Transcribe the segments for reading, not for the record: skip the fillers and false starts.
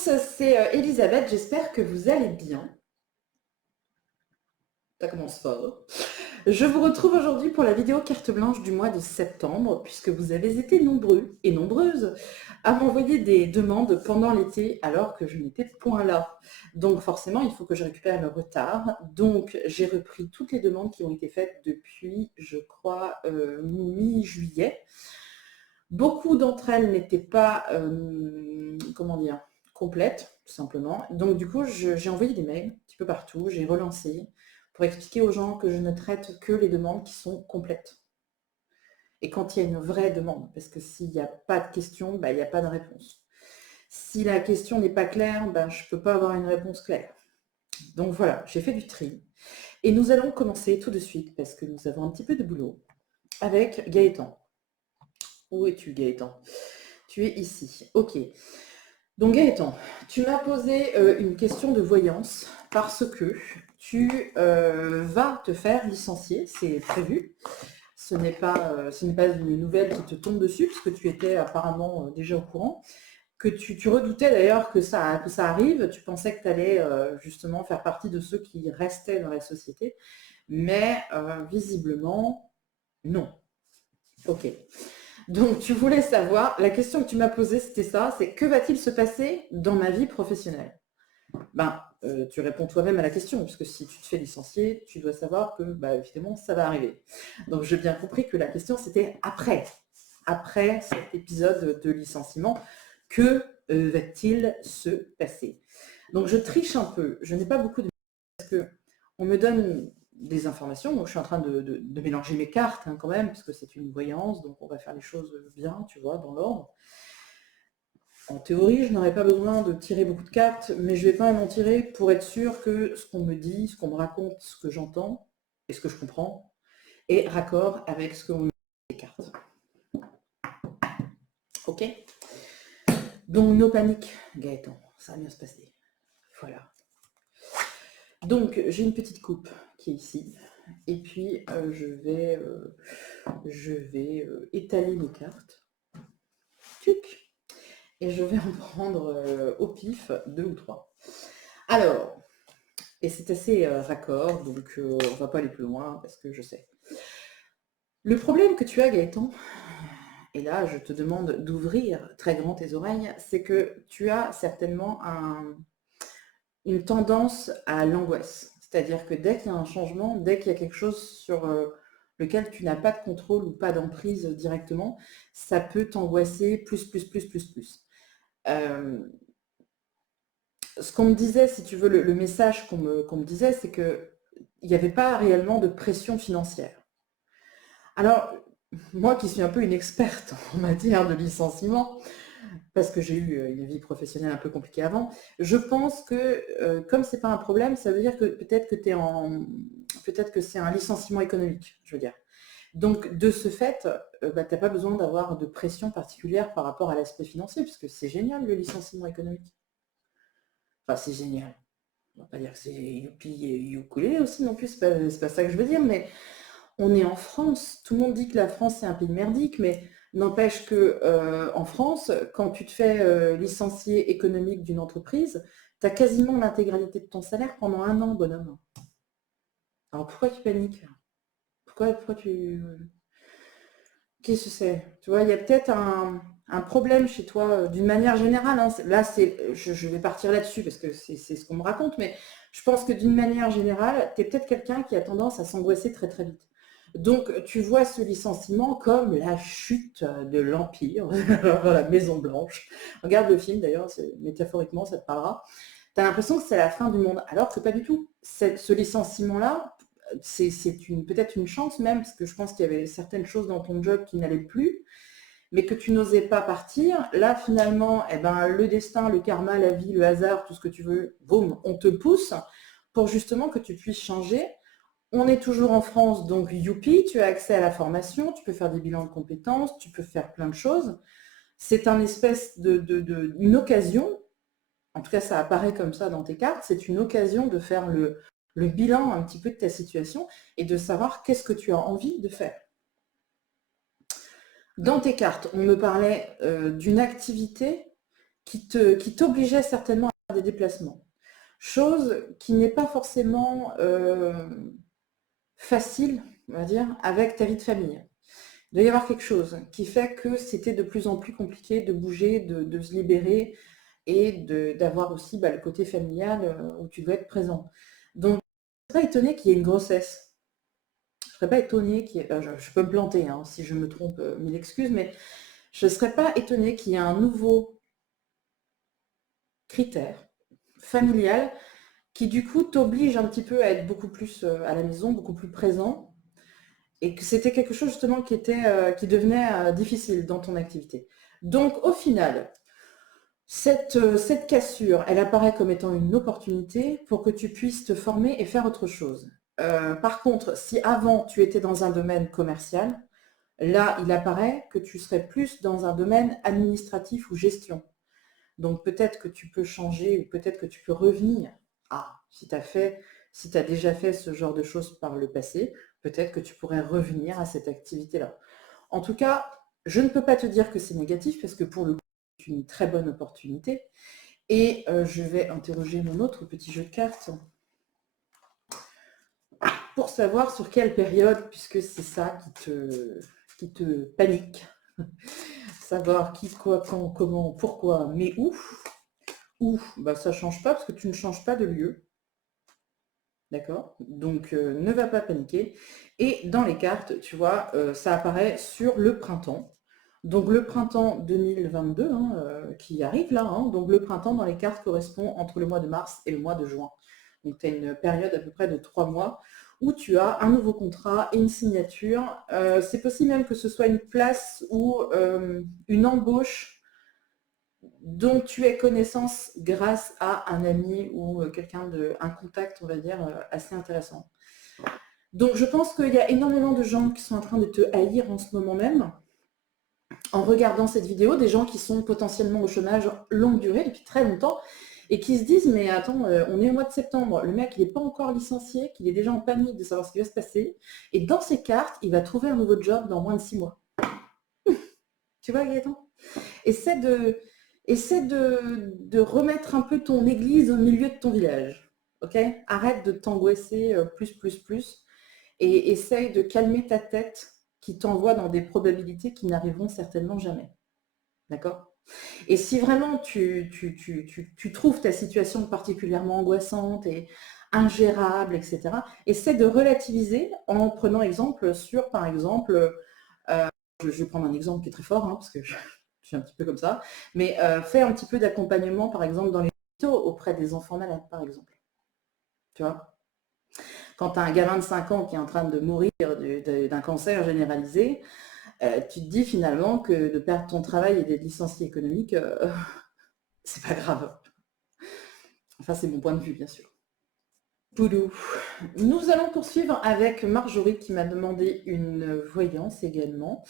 c'est Elisabeth, j'espère que vous allez bien. Ça commence fort. Je vous retrouve aujourd'hui pour la vidéo carte blanche du mois de septembre, puisque vous avez été nombreux et nombreuses à m'envoyer des demandes pendant l'été alors que je n'étais point là. Donc forcément, il faut que je récupère le retard. Donc j'ai repris toutes les demandes qui ont été faites depuis, je crois, mi-juillet. Beaucoup d'entre elles n'étaient pas, comment dire, complètes, tout simplement. Donc du coup, j'ai envoyé des mails un petit peu partout, j'ai relancé pour expliquer aux gens que je ne traite que les demandes qui sont complètes. Et quand il y a une vraie demande, parce que s'il n'y a pas de question, il n'y a pas de réponse. Si la question n'est pas claire, je ne peux pas avoir une réponse claire. Donc voilà, j'ai fait du tri. Et nous allons commencer tout de suite, parce que nous avons un petit peu de boulot, avec Gaëtan. Où es-tu, Gaëtan? Tu es ici. Ok. Donc Gaëtan, tu m'as posé une question de voyance parce que tu vas te faire licencier, c'est prévu. Ce n'est pas une nouvelle qui te tombe dessus, puisque tu étais apparemment déjà au courant, que tu redoutais d'ailleurs que ça arrive, tu pensais que tu allais justement faire partie de ceux qui restaient dans la société, mais visiblement, non. Ok. Donc, tu voulais savoir, la question que tu m'as posée, c'était ça, c'est que va-t-il se passer dans ma vie professionnelle? Tu réponds toi-même à la question, puisque si tu te fais licencier, tu dois savoir que, évidemment, ça va arriver. Donc, j'ai bien compris que la question, c'était après cet épisode de licenciement, que va-t-il se passer? Donc, je triche un peu, je n'ai pas beaucoup de... parce qu'on me donne des informations, donc je suis en train de mélanger mes cartes quand même, parce que c'est une voyance, donc on va faire les choses bien, tu vois, dans l'ordre. En théorie, je n'aurais pas besoin de tirer beaucoup de cartes, mais je vais quand même en tirer pour être sûr que ce qu'on me dit, ce qu'on me raconte, ce que j'entends et ce que je comprends est raccord avec ce qu'on me dit des cartes. Ok? Donc, no panique, Gaëtan, ça va bien se passer. Voilà. Donc, j'ai une petite coupe qui est ici. Et puis, je vais étaler mes cartes. Tuc. Et je vais en prendre au pif 2 ou 3. Alors, et c'est assez raccord, donc on ne va pas aller plus loin parce que je sais. Le problème que tu as, Gaëtan, et là je te demande d'ouvrir très grand tes oreilles, c'est que tu as certainement une tendance à l'angoisse. C'est-à-dire que dès qu'il y a un changement, dès qu'il y a quelque chose sur lequel tu n'as pas de contrôle ou pas d'emprise directement, ça peut t'angoisser plus. Ce qu'on me disait, si tu veux, le message qu'on me disait, c'est qu'il n'y avait pas réellement de pression financière. Alors, moi qui suis un peu une experte en matière de licenciement, parce que j'ai eu une vie professionnelle un peu compliquée avant, je pense que comme c'est pas un problème, ça veut dire que peut-être que c'est un licenciement économique, je veux dire. Donc de ce fait, tu n'as pas besoin d'avoir de pression particulière par rapport à l'aspect financier, puisque c'est génial le licenciement économique. Enfin, c'est génial. On va pas dire que c'est youpi ukulélé aussi non plus, c'est pas ça que je veux dire, mais on est en France. Tout le monde dit que la France c'est un pays merdique, mais n'empêche que en France, quand tu te fais licencier économique d'une entreprise, tu as quasiment l'intégralité de ton salaire pendant 1 an, bonhomme. Alors pourquoi tu paniques? Pourquoi tu... Qu'est-ce que c'est? Tu vois, il y a peut-être un problème chez toi d'une manière générale. Hein. Là, je vais partir là-dessus parce que c'est ce qu'on me raconte, mais je pense que d'une manière générale, tu es peut-être quelqu'un qui a tendance à s'angoisser très très vite. Donc, tu vois ce licenciement comme la chute de l'Empire dans la Maison Blanche. Regarde le film d'ailleurs, métaphoriquement, ça te parlera. Tu as l'impression que c'est la fin du monde, alors que pas du tout. Ce licenciement-là, c'est peut-être une chance même, parce que je pense qu'il y avait certaines choses dans ton job qui n'allaient plus, mais que tu n'osais pas partir. Là, finalement, le destin, le karma, la vie, le hasard, tout ce que tu veux, boum, on te pousse pour justement que tu puisses changer. On est toujours en France, donc youpi, tu as accès à la formation, tu peux faire des bilans de compétences, tu peux faire plein de choses. C'est un espèce une occasion, en tout cas ça apparaît comme ça dans tes cartes, c'est une occasion de faire le bilan un petit peu de ta situation et de savoir qu'est-ce que tu as envie de faire. Dans tes cartes, on me parlait d'une activité qui t'obligeait certainement à faire des déplacements. Chose qui n'est pas forcément facile, on va dire, avec ta vie de famille. Il doit y avoir quelque chose qui fait que c'était de plus en plus compliqué de bouger, de se libérer et d'avoir aussi le côté familial où tu dois être présent. Donc, je ne serais pas étonnée qu'il y ait une grossesse. Je ne serais pas étonnée qu'il y ait... je peux me planter, hein, si je me trompe, mille excuses, mais je ne serais pas étonnée qu'il y ait un nouveau critère familial qui du coup t'oblige un petit peu à être beaucoup plus à la maison, beaucoup plus présent, et que c'était quelque chose justement qui devenait difficile dans ton activité. Donc au final, cette cassure, elle apparaît comme étant une opportunité pour que tu puisses te former et faire autre chose. Par contre, si avant tu étais dans un domaine commercial, là il apparaît que tu serais plus dans un domaine administratif ou gestion. Donc peut-être que tu peux changer ou peut-être que tu peux revenir. Ah, si tu as déjà fait ce genre de choses par le passé, peut-être que tu pourrais revenir à cette activité-là. En tout cas, je ne peux pas te dire que c'est négatif parce que pour le coup, c'est une très bonne opportunité. Et je vais interroger mon autre petit jeu de cartes pour savoir sur quelle période, puisque c'est ça qui te panique. Savoir qui, quoi, quand, comment, pourquoi, mais où. Où ça ne change pas parce que tu ne changes pas de lieu. D'accord? Donc, ne va pas paniquer. Et dans les cartes, tu vois, ça apparaît sur le printemps. Donc, le printemps 2022 qui arrive là. Donc, le printemps dans les cartes correspond entre le mois de mars et le mois de juin. Donc, tu as une période à peu près de 3 mois où tu as un nouveau contrat et une signature. C'est possible même que ce soit une place ou une embauche dont tu aies connaissance grâce à un ami ou un contact, on va dire, assez intéressant. Donc je pense qu'il y a énormément de gens qui sont en train de te haïr en ce moment même, en regardant cette vidéo, des gens qui sont potentiellement au chômage longue durée depuis très longtemps, et qui se disent, mais attends, on est au mois de septembre, le mec il n'est pas encore licencié, qu'il est déjà en panique de savoir ce qui va se passer, et dans ses cartes, il va trouver un nouveau job dans moins de 6 mois. Tu vois, Gaëtan? Essaie de remettre un peu ton église au milieu de ton village. Ok? Arrête de t'angoisser plus. Et essaye de calmer ta tête qui t'envoie dans des probabilités qui n'arriveront certainement jamais. D'accord? Et si vraiment tu trouves ta situation particulièrement angoissante et ingérable, etc., essaie de relativiser en prenant exemple sur, par exemple, je vais prendre un exemple qui est très fort, parce que je suis un petit peu comme ça, mais fais un petit peu d'accompagnement, par exemple, dans les hôpitaux auprès des enfants malades, par exemple. Tu vois? Quand tu as un gamin de 5 ans qui est en train de mourir d'un cancer généralisé, tu te dis finalement que de perdre ton travail et d'être licencié économique, c'est pas grave. Enfin, c'est mon point de vue, bien sûr. Poudou. Nous allons poursuivre avec Marjorie qui m'a demandé une voyance également.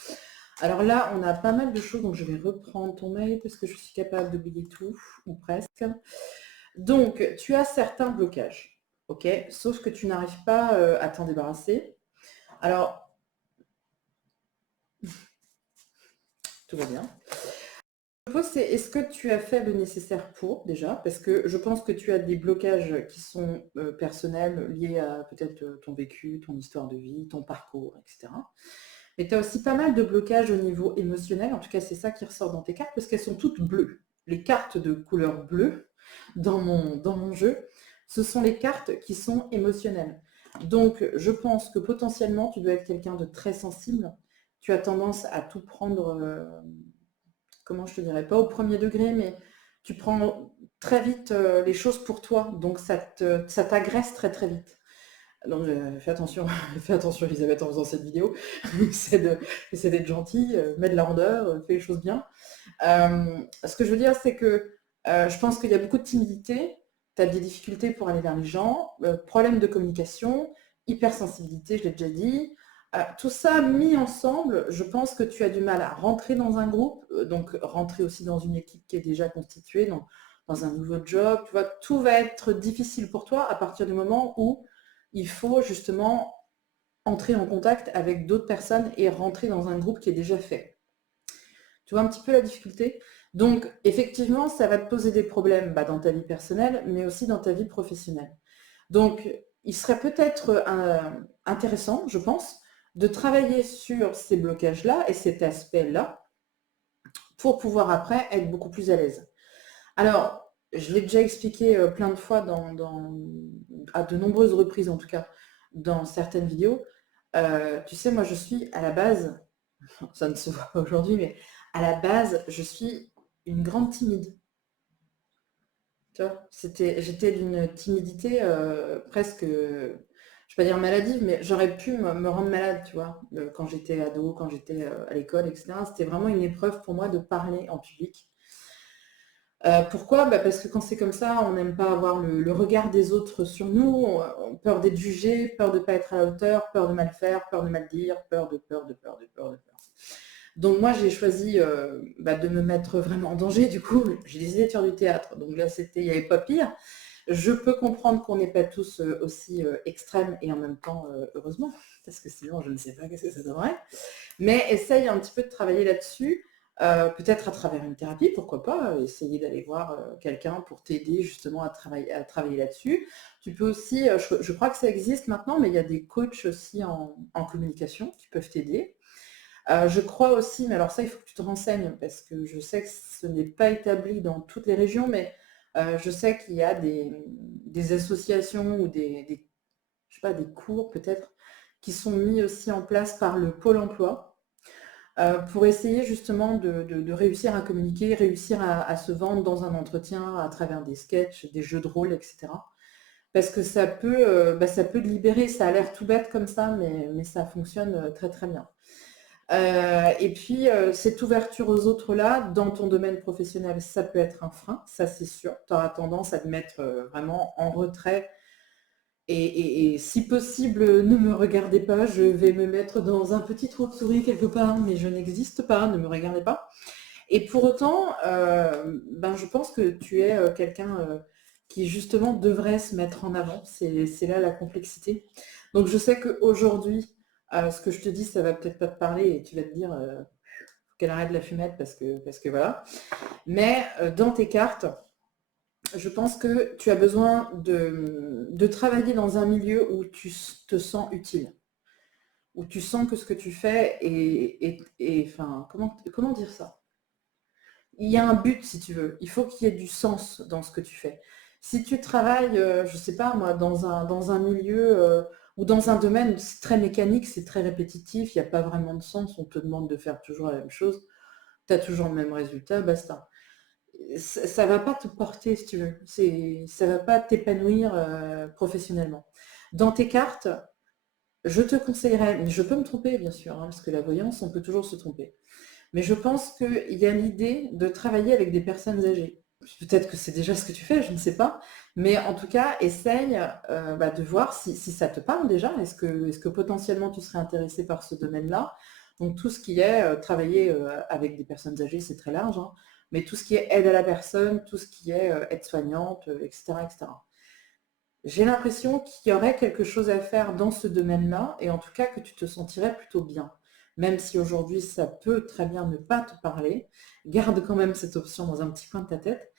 Alors là, on a pas mal de choses, donc je vais reprendre ton mail parce que je suis capable d'oublier tout, ou presque. Donc, tu as certains blocages, ok? Sauf que tu n'arrives pas à t'en débarrasser. Alors, tout va bien. Ce que je pose, c'est est-ce que tu as fait le nécessaire pour, déjà? Parce que je pense que tu as des blocages qui sont personnels, liés à peut-être ton vécu, ton histoire de vie, ton parcours, etc. Mais tu as aussi pas mal de blocages au niveau émotionnel, en tout cas c'est ça qui ressort dans tes cartes, parce qu'elles sont toutes bleues. Les cartes de couleur bleue dans mon jeu, ce sont les cartes qui sont émotionnelles. Donc je pense que potentiellement tu dois être quelqu'un de très sensible. Tu as tendance à tout prendre, comment je te dirais, pas au premier degré, mais tu prends très vite les choses pour toi, donc ça t'agresse très très vite. Donc fais attention, fais attention Elisabeth en faisant cette vidéo. essaie d'être gentil, mets de la rondeur, fais les choses bien. Ce que je veux dire, c'est que je pense qu'il y a beaucoup de timidité, tu as des difficultés pour aller vers les gens, problème de communication, hypersensibilité, je l'ai déjà dit. Tout ça mis ensemble, je pense que tu as du mal à rentrer dans un groupe, donc rentrer aussi dans une équipe qui est déjà constituée, dans un nouveau job. Tu vois, tout va être difficile pour toi à partir du moment où il faut justement entrer en contact avec d'autres personnes et rentrer dans un groupe qui est déjà fait. Tu vois un petit peu la difficulté? Donc, effectivement, ça va te poser des problèmes dans ta vie personnelle, mais aussi dans ta vie professionnelle. Donc, il serait peut-être intéressant, je pense, de travailler sur ces blocages-là et cet aspect-là pour pouvoir après être beaucoup plus à l'aise. Alors, je l'ai déjà expliqué plein de fois à de nombreuses reprises en tout cas, dans certaines vidéos. Tu sais, moi je suis à la base, ça ne se voit pas aujourd'hui, mais à la base, je suis une grande timide. Tu vois, j'étais d'une timidité presque, je ne vais pas dire maladive, mais j'aurais pu me rendre malade, tu vois, quand j'étais ado, quand j'étais à l'école, etc. C'était vraiment une épreuve pour moi de parler en public. Pourquoi? Parce que quand c'est comme ça, on n'aime pas avoir le regard des autres sur nous, peur d'être jugé, peur de ne pas être à la hauteur, peur de mal faire, peur de mal dire, peur. Donc moi, j'ai choisi de me mettre vraiment en danger. Du coup, j'ai décidé de faire du théâtre. Donc là, il n'y avait pas pire. Je peux comprendre qu'on n'est pas tous aussi extrêmes et en même temps, heureusement, parce que sinon, je ne sais pas qu'est-ce que ça donnerait. Mais essaye un petit peu de travailler là-dessus, peut-être à travers une thérapie, pourquoi pas, essayer d'aller voir quelqu'un pour t'aider justement à travailler là-dessus. Tu peux aussi, je crois que ça existe maintenant, mais il y a des coachs aussi en communication qui peuvent t'aider. Je crois aussi, mais alors ça, il faut que tu te renseignes, parce que je sais que ce n'est pas établi dans toutes les régions, mais je sais qu'il y a des associations ou je sais pas, des cours peut-être, qui sont mis aussi en place par le Pôle emploi pour essayer justement de réussir à communiquer, réussir à se vendre dans un entretien à travers des sketchs, des jeux de rôle, etc. Parce que ça peut te libérer, ça a l'air tout bête comme ça, mais ça fonctionne très très bien. Et puis, cette ouverture aux autres-là, dans ton domaine professionnel, ça peut être un frein, ça c'est sûr. Tu auras tendance à te mettre vraiment en retrait et si possible, ne me regardez pas, je vais me mettre dans un petit trou de souris quelque part, mais je n'existe pas, ne me regardez pas. Et pour autant, je pense que tu es quelqu'un qui justement devrait se mettre en avant. C'est là la complexité. Donc je sais qu'aujourd'hui, ce que je te dis, ça va peut-être pas te parler et tu vas te dire qu'elle arrête la fumette parce que voilà. Mais dans tes cartes, je pense que tu as besoin de travailler dans un milieu où tu te sens utile, où tu sens que ce que tu fais enfin, comment dire ça? Il y a un but, si tu veux. Il faut qu'il y ait du sens dans ce que tu fais. Si tu travailles, je sais pas moi, dans un milieu ou dans un domaine où c'est très mécanique, c'est très répétitif, il n'y a pas vraiment de sens, on te demande de faire toujours la même chose, tu as toujours le même résultat, basta. Ça va pas te porter, si tu veux. Ça va pas t'épanouir professionnellement. Dans tes cartes, je te conseillerais, mais je peux me tromper bien sûr, hein, parce que la voyance, on peut toujours se tromper. Mais je pense qu'il y a l'idée de travailler avec des personnes âgées. Peut-être que c'est déjà ce que tu fais, je ne sais pas. Mais en tout cas, essaye de voir si ça te parle déjà. Est-ce que potentiellement tu serais intéressé par ce domaine-là? Donc tout ce qui est travailler avec des personnes âgées, c'est très large, hein. Mais tout ce qui est aide à la personne, tout ce qui est aide-soignante, etc., etc. J'ai l'impression qu'il y aurait quelque chose à faire dans ce domaine-là, et en tout cas que tu te sentirais plutôt bien. Même si aujourd'hui ça peut très bien ne pas te parler, garde quand même cette option dans un petit coin de ta tête,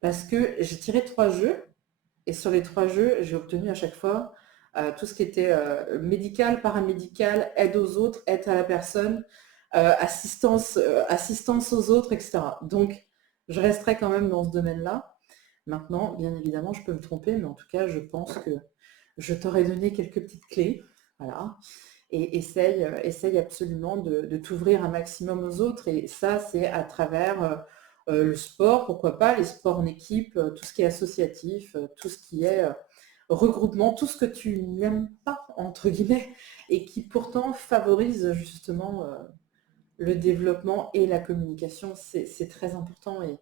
parce que j'ai tiré 3 jeux, et sur les 3 jeux, j'ai obtenu à chaque fois tout ce qui était médical, paramédical, aide aux autres, aide à la personne, assistance aux autres, etc. Donc je resterai quand même dans ce domaine-là. Maintenant, bien évidemment, je peux me tromper, mais en tout cas, je pense que je t'aurais donné quelques petites clés. Voilà. Et essaye absolument de t'ouvrir un maximum aux autres. Et ça, c'est à travers le sport, pourquoi pas, les sports en équipe, tout ce qui est associatif, tout ce qui est regroupement, tout ce que tu n'aimes pas, entre guillemets, et qui pourtant favorise justement le développement et la communication, c'est très important et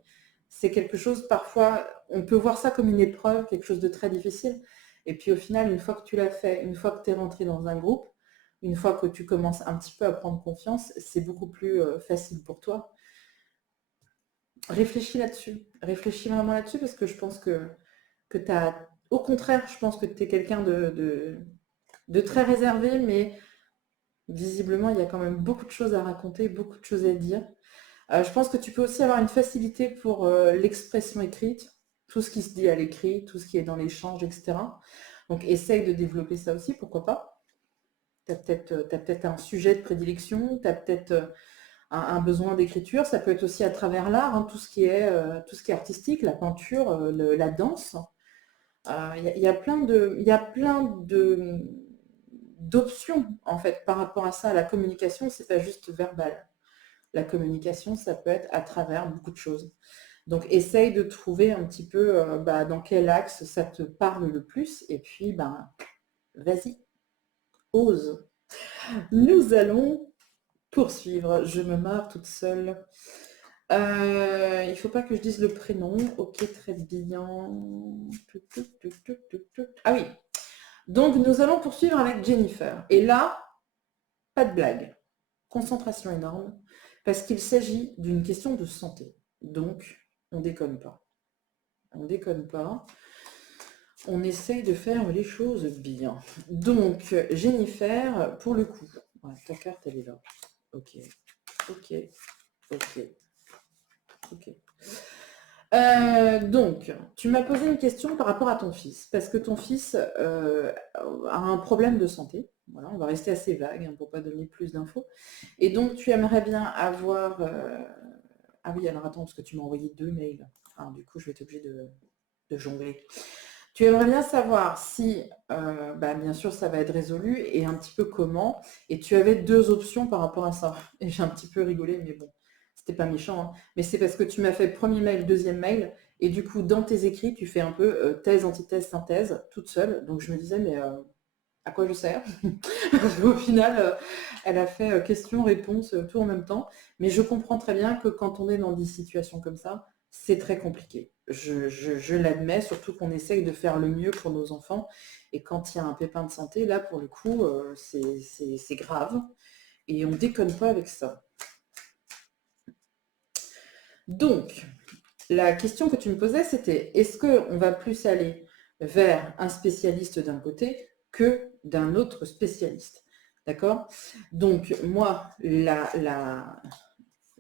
c'est quelque chose, parfois, on peut voir ça comme une épreuve, quelque chose de très difficile. Et puis au final, une fois que tu l'as fait, une fois que tu es rentré dans un groupe, une fois que tu commences un petit peu à prendre confiance, c'est beaucoup plus facile pour toi. Réfléchis là-dessus. Réfléchis vraiment là-dessus parce que je pense que tu as... Au contraire, je pense que tu es quelqu'un de très réservé, mais visiblement, il y a quand même beaucoup de choses à raconter, beaucoup de choses à dire. Je pense que tu peux aussi avoir une facilité pour l'expression écrite, tout ce qui se dit à l'écrit, tout ce qui est dans l'échange, etc. Donc essaye de développer ça aussi, pourquoi pas. T'as peut-être un sujet de prédilection, tu as peut-être un besoin d'écriture, ça peut être aussi à travers l'art, hein, tout ce qui est artistique, la peinture, la danse. Il y a plein d'options en fait par rapport à ça. La communication, c'est pas juste verbal. La communication, ça peut être à travers beaucoup de choses. Donc essaye de trouver un petit peu dans quel axe ça te parle le plus et puis vas-y, ose. Nous allons poursuivre. Je me marre toute seule. Il ne faut pas que je dise le prénom. Ok, très bien. Ah oui. Donc, nous allons poursuivre avec Jennifer. Et là, pas de blague. Concentration énorme. Parce qu'il s'agit d'une question de santé. Donc, on déconne pas. On déconne pas. On essaye de faire les choses bien. Donc, Jennifer, pour le coup, ouais, ta carte, elle est là. Ok, ok, ok, ok. Donc, tu m'as posé une question par rapport à ton fils, parce que ton fils a un problème de santé. Voilà, on va rester assez vague hein, pour ne pas donner plus d'infos. Et donc, tu aimerais bien avoir... Ah oui, alors attends, parce que tu m'as envoyé 2 mails. Alors, du coup, je vais être obligée de jongler. Tu aimerais bien savoir si, bien sûr, ça va être résolu et un petit peu comment. Et tu avais 2 options par rapport à ça. Et j'ai un petit peu rigolé, mais bon, c'était pas méchant. Hein. Mais c'est parce que tu m'as fait premier mail, deuxième mail. Et du coup, dans tes écrits, tu fais un peu thèse, antithèse, synthèse, toute seule. Donc je me disais, mais à quoi je sers? Au final, elle a fait question, réponse, tout en même temps. Mais je comprends très bien que quand on est dans des situations comme ça, c'est très compliqué. Je l'admets, surtout qu'on essaye de faire le mieux pour nos enfants. Et quand il y a un pépin de santé, là, pour le coup, c'est grave. Et on déconne pas avec ça. Donc, la question que tu me posais, c'était est-ce qu'on va plus aller vers un spécialiste d'un côté que d'un autre spécialiste? D'accord? Donc, moi, la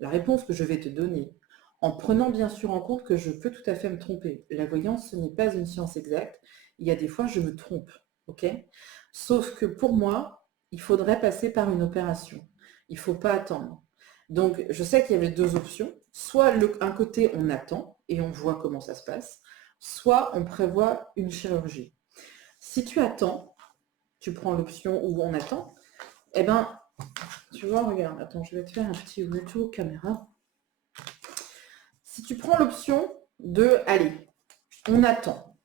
réponse que je vais te donner, en prenant bien sûr en compte que je peux tout à fait me tromper. La voyance, ce n'est pas une science exacte. Il y a des fois, je me trompe. OK? Sauf que pour moi, il faudrait passer par une opération. Il ne faut pas attendre. Donc, je sais qu'il y avait 2 options. Soit un côté, on attend et on voit comment ça se passe. Soit on prévoit une chirurgie. Si tu attends, tu prends l'option où on attend, eh ben, tu vois, regarde, attends, je vais te faire un petit retour caméra. Si tu prends l'option de, allez, on attend.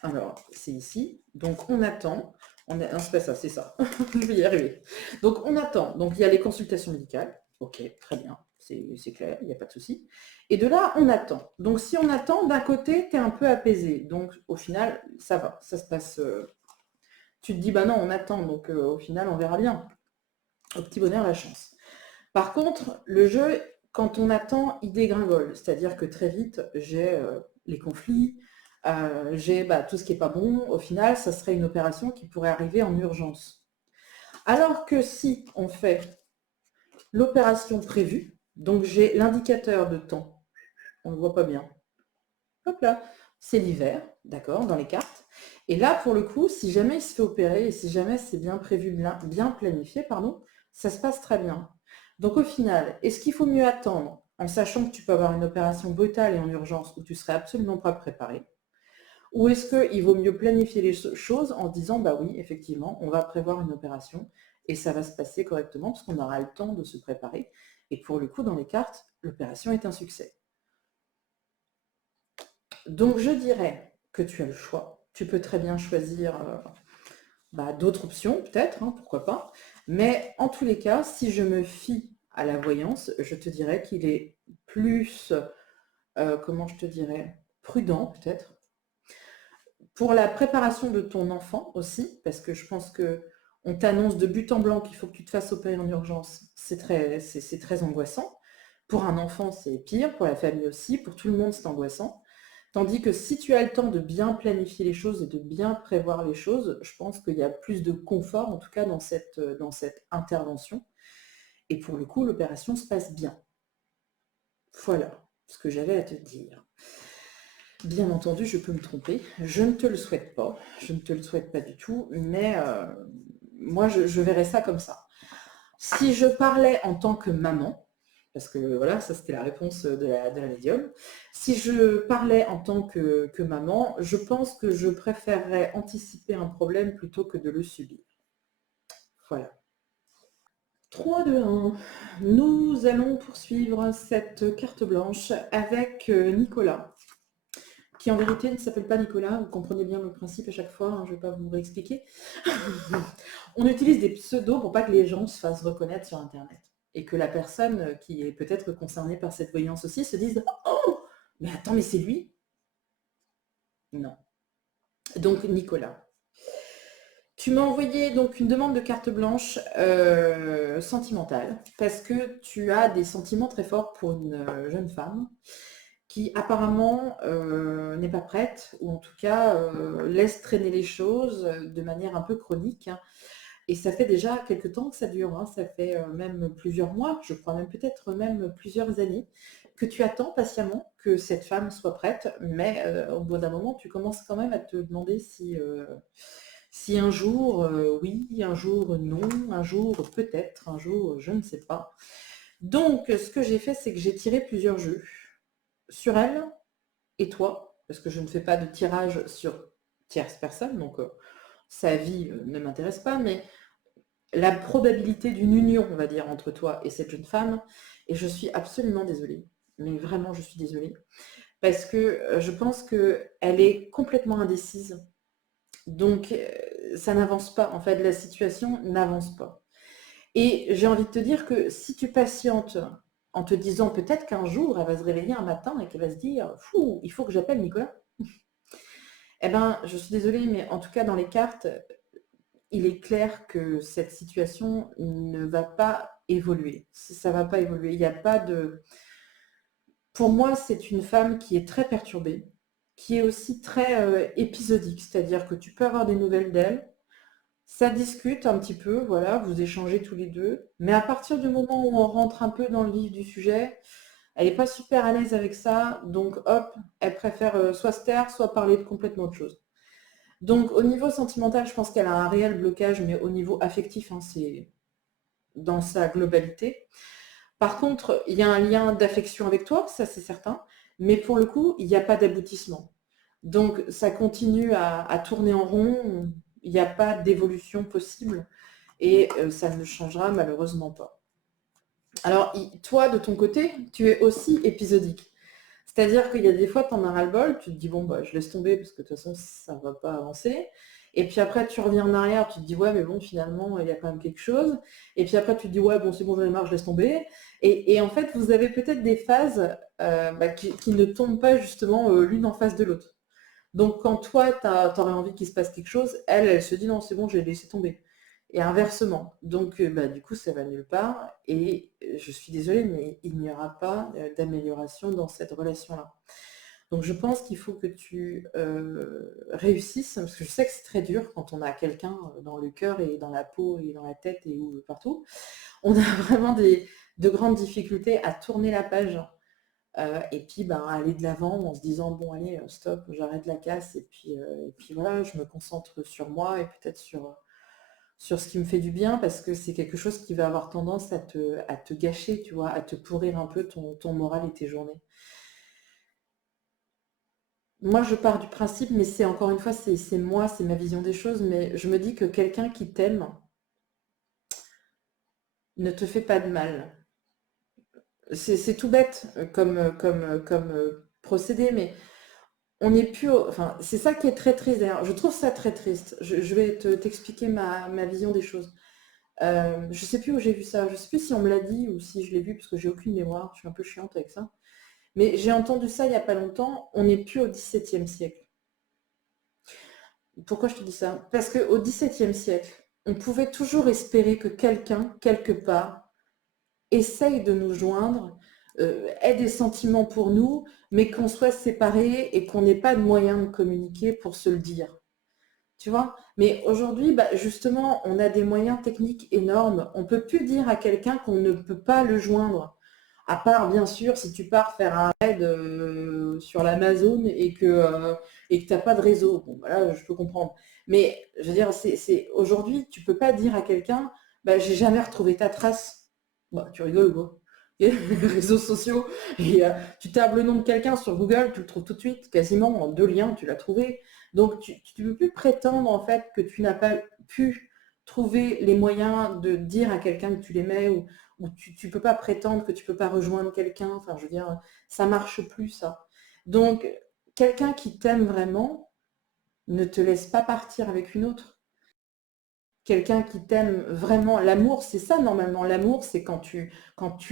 Alors, c'est ici. Donc, on attend. Non, c'est pas ça, c'est ça. Je vais y arriver. Donc, on attend. Donc, il y a les consultations médicales. Ok, très bien. C'est clair, il n'y a pas de souci. Et de là, on attend. Donc, si on attend, d'un côté, tu es un peu apaisé. Donc, au final, ça va. Ça se passe. Tu te dis, bah non, on attend. Donc, au final, on verra bien. Au petit bonheur, la chance. Par contre, le jeu, quand on attend, il dégringole. C'est-à-dire que très vite, j'ai les conflits, j'ai tout ce qui n'est pas bon. Au final, ça serait une opération qui pourrait arriver en urgence. Alors que si on fait l'opération prévue, donc j'ai l'indicateur de temps, on ne le voit pas bien. Hop là, c'est l'hiver, d'accord, dans les cartes. Et là, pour le coup, si jamais il se fait opérer et si jamais c'est bien prévu, bien planifié, pardon, ça se passe très bien. Donc au final, est-ce qu'il faut mieux attendre en sachant que tu peux avoir une opération brutale et en urgence où tu serais absolument pas préparé? Ou est-ce qu'il vaut mieux planifier les choses en se disant, bah oui, effectivement, on va prévoir une opération et ça va se passer correctement parce qu'on aura le temps de se préparer. Et pour le coup, dans les cartes, l'opération est un succès. Donc je dirais que tu as le choix. Tu peux très bien choisir d'autres options, peut-être, hein, pourquoi pas. Mais en tous les cas, si je me fie à la voyance, je te dirais qu'il est plus, comment je te dirais, prudent peut-être. Pour la préparation de ton enfant aussi, parce que je pense que on t'annonce de but en blanc qu'il faut que tu te fasses opérer en urgence, c'est très angoissant. Pour un enfant, c'est pire, pour la famille aussi, pour tout le monde, c'est angoissant. Tandis que si tu as le temps de bien planifier les choses et de bien prévoir les choses, je pense qu'il y a plus de confort, en tout cas dans cette intervention. Et pour le coup, l'opération se passe bien. Voilà ce que j'avais à te dire. Bien entendu, je peux me tromper. Je ne te le souhaite pas. Je ne te le souhaite pas du tout. Mais moi, je verrais ça comme ça. Si je parlais en tant que maman, parce que voilà, ça c'était la réponse de la médium. Si je parlais en tant que maman, je pense que je préférerais anticiper un problème plutôt que de le subir. Voilà. 3, 2, 1. Nous allons poursuivre cette carte blanche avec Nicolas, qui en vérité ne s'appelle pas Nicolas. Vous comprenez bien le principe à chaque fois, hein, je ne vais pas vous réexpliquer. On utilise des pseudos pour pas que les gens se fassent reconnaître sur Internet. Et que la personne qui est peut-être concernée par cette voyance aussi se dise « Oh, mais attends, mais c'est lui ?» Non. Donc, Nicolas. Tu m'as envoyé donc une demande de carte blanche sentimentale parce que tu as des sentiments très forts pour une jeune femme qui apparemment n'est pas prête, ou en tout cas laisse traîner les choses de manière un peu chronique. Hein. Et ça fait déjà quelques temps que ça dure, hein. Ça fait même plusieurs mois, je crois même peut-être même plusieurs années, que tu attends patiemment que cette femme soit prête, mais au bout d'un moment, tu commences quand même à te demander si un jour oui, un jour non, un jour peut-être, un jour je ne sais pas. Donc ce que j'ai fait, c'est que j'ai tiré plusieurs jeux sur elle et toi, parce que je ne fais pas de tirage sur tierce personne, donc sa vie ne m'intéresse pas, mais la probabilité d'une union, on va dire, entre toi et cette jeune femme, et je suis absolument désolée, mais vraiment je suis désolée, parce que je pense qu'elle est complètement indécise, donc ça n'avance pas, en fait, la situation n'avance pas. Et j'ai envie de te dire que si tu patientes en te disant peut-être qu'un jour elle va se réveiller un matin et qu'elle va se dire « Fou, il faut que j'appelle Nicolas », eh ben, je suis désolée, mais en tout cas dans les cartes, il est clair que cette situation ne va pas évoluer. Ça ne va pas évoluer. Il n'y a pas de... Pour moi, c'est une femme qui est très perturbée, qui est aussi très épisodique, c'est-à-dire que tu peux avoir des nouvelles d'elle, ça discute un petit peu, voilà, vous échangez tous les deux, mais à partir du moment où on rentre un peu dans le vif du sujet, elle n'est pas super à l'aise avec ça, donc hop, elle préfère soit se taire, soit parler de complètement autre chose. Donc au niveau sentimental, je pense qu'elle a un réel blocage, mais au niveau affectif, hein, c'est dans sa globalité. Par contre, il y a un lien d'affection avec toi, ça c'est certain, mais pour le coup, il n'y a pas d'aboutissement. Donc ça continue à tourner en rond, il n'y a pas d'évolution possible et ça ne changera malheureusement pas. Alors toi, de ton côté, tu es aussi épisodique. C'est-à-dire qu'il y a des fois, tu en as ras-le-bol, tu te dis, bon, bah, je laisse tomber parce que de toute façon, ça ne va pas avancer. Et puis après, tu reviens en arrière, tu te dis, ouais, mais bon, finalement, il y a quand même quelque chose. Et puis après, tu te dis, ouais, bon, c'est bon, j'en ai marre, je laisse tomber. Et en fait, vous avez peut-être des phases qui ne tombent pas justement l'une en face de l'autre. Donc quand toi, tu aurais envie qu'il se passe quelque chose, elle se dit, non, c'est bon, j'ai laissé tomber. Et inversement. Donc du coup, ça va nulle part. Et je suis désolée, mais il n'y aura pas d'amélioration dans cette relation-là. Donc je pense qu'il faut que tu réussisses, parce que je sais que c'est très dur quand on a quelqu'un dans le cœur et dans la peau et dans la tête et partout. On a vraiment de grandes difficultés à tourner la page et puis aller de l'avant en se disant bon allez, stop, j'arrête la casse et puis voilà, je me concentre sur moi et peut-être sur ce qui me fait du bien, parce que c'est quelque chose qui va avoir tendance à te gâcher, tu vois, à te pourrir un peu ton moral et tes journées. Moi, je pars du principe, mais c'est encore une fois, c'est moi, c'est ma vision des choses, mais je me dis que quelqu'un qui t'aime ne te fait pas de mal. C'est tout bête comme procédé, mais on n'est plus... Enfin, c'est ça qui est très triste, d'ailleurs. Je trouve ça très triste. Je vais t'expliquer ma vision des choses. Je sais plus où j'ai vu ça. Je sais plus si on me l'a dit ou si je l'ai vu, parce que j'ai aucune mémoire. Je suis un peu chiante avec ça. Mais j'ai entendu ça il n'y a pas longtemps. On n'est plus au XVIIe siècle. Pourquoi je te dis ça? Parce qu'au XVIIe siècle, on pouvait toujours espérer que quelqu'un, quelque part, essaye de nous joindre, ait des sentiments pour nous, mais qu'on soit séparés et qu'on n'ait pas de moyen de communiquer pour se le dire. Tu vois? Mais aujourd'hui, justement, on a des moyens techniques énormes. On ne peut plus dire à quelqu'un qu'on ne peut pas le joindre. À part, bien sûr, si tu pars faire un raid sur l'Amazon et que tu n'as pas de réseau. Bon, bah là, je peux comprendre. Mais je veux dire, aujourd'hui, tu peux pas dire à quelqu'un, bah, j'ai jamais retrouvé ta trace. Bah, tu rigoles, quoi. Les réseaux sociaux, et, tu tapes le nom de quelqu'un sur Google, tu le trouves tout de suite, quasiment en 2 liens, tu l'as trouvé. Donc, tu ne peux plus prétendre, en fait, que tu n'as pas pu trouver les moyens de dire à quelqu'un que tu l'aimais ou tu peux pas prétendre que tu peux pas rejoindre quelqu'un. Enfin, je veux dire, ça marche plus, ça. Donc, quelqu'un qui t'aime vraiment ne te laisse pas partir avec une autre. Quelqu'un qui t'aime vraiment, l'amour, c'est ça normalement. L'amour, c'est quand tu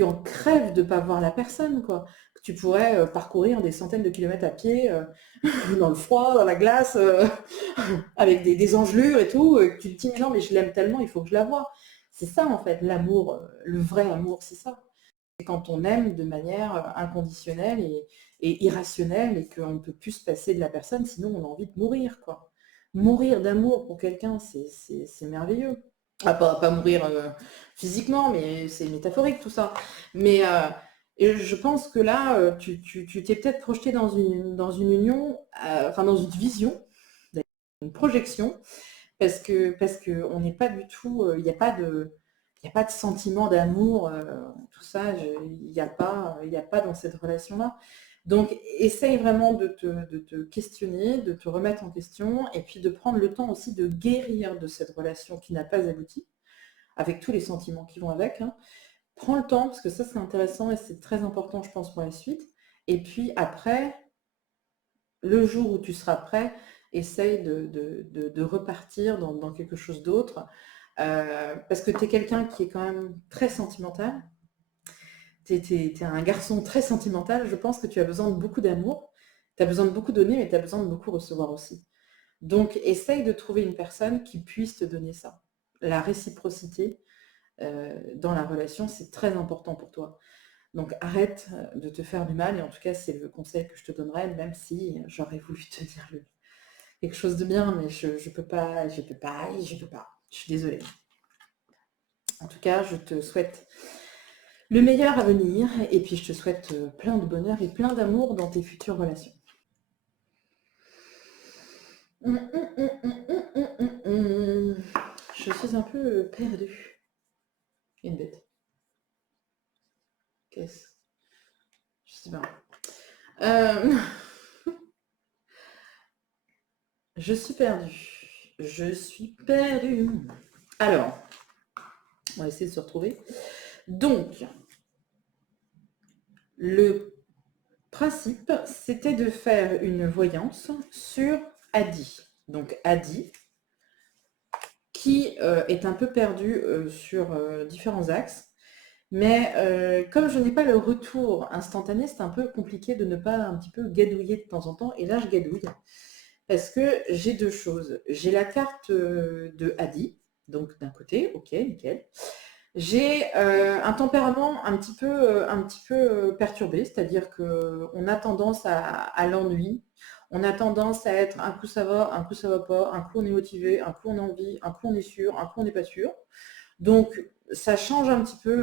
en crèves de pas voir la personne, quoi. Que tu pourrais parcourir des centaines de kilomètres à pied, dans le froid, dans la glace, avec des engelures et tout, que tu te dis, mais non, mais je l'aime tellement, il faut que je la voie. C'est ça, en fait, l'amour, le vrai amour, c'est ça. C'est quand on aime de manière inconditionnelle et irrationnelle et qu'on ne peut plus se passer de la personne, sinon on a envie de mourir, quoi. Mourir d'amour pour quelqu'un, c'est merveilleux. Ah, pas mourir physiquement, mais c'est métaphorique tout ça. Mais et je pense que là, tu t'es peut-être projeté dans une union, enfin dans une vision, une projection, parce que on n'est pas du tout, il n'y a pas de sentiment d'amour, tout ça, il y a pas dans cette relation-là. Donc, essaye vraiment de te questionner, de te remettre en question, et puis de prendre le temps aussi de guérir de cette relation qui n'a pas abouti, avec tous les sentiments qui vont avec, hein. Prends le temps, parce que ça c'est intéressant et c'est très important, je pense, pour la suite. Et puis après, le jour où tu seras prêt, essaye de repartir dans quelque chose d'autre. Parce que tu es quelqu'un qui est quand même très sentimental. Tu es un garçon très sentimental. Je pense que tu as besoin de beaucoup d'amour. Tu as besoin de beaucoup donner, mais tu as besoin de beaucoup recevoir aussi. Donc, essaye de trouver une personne qui puisse te donner ça. La réciprocité dans la relation, c'est très important pour toi. Donc arrête de te faire du mal, et en tout cas c'est le conseil que je te donnerais, même si j'aurais voulu te dire quelque chose de bien, mais je peux pas, je peux pas, je peux pas. Je suis désolée. En tout cas, je te souhaite le meilleur à venir, et puis je te souhaite plein de bonheur et plein d'amour dans tes futures relations. Je suis un peu perdue. Il y a une bête. Qu'est-ce? Je sais pas. Euh, je suis perdue. Je suis perdue. Alors, on va essayer de se retrouver. Donc, le principe, c'était de faire une voyance sur Adi. Donc Adi, qui est un peu perdu sur différents axes. Mais comme je n'ai pas le retour instantané, c'est un peu compliqué de ne pas un petit peu gadouiller de temps en temps. Et là, je gadouille. Parce que j'ai deux choses. J'ai la carte de Adi, donc d'un côté, ok, nickel. J'ai un tempérament un petit peu perturbé, c'est-à-dire qu'on a tendance à l'ennui, on a tendance à être un coup ça va pas, un coup on est motivé, un coup on a envie, un coup on est sûr, un coup on n'est pas sûr. Donc ça change un petit peu,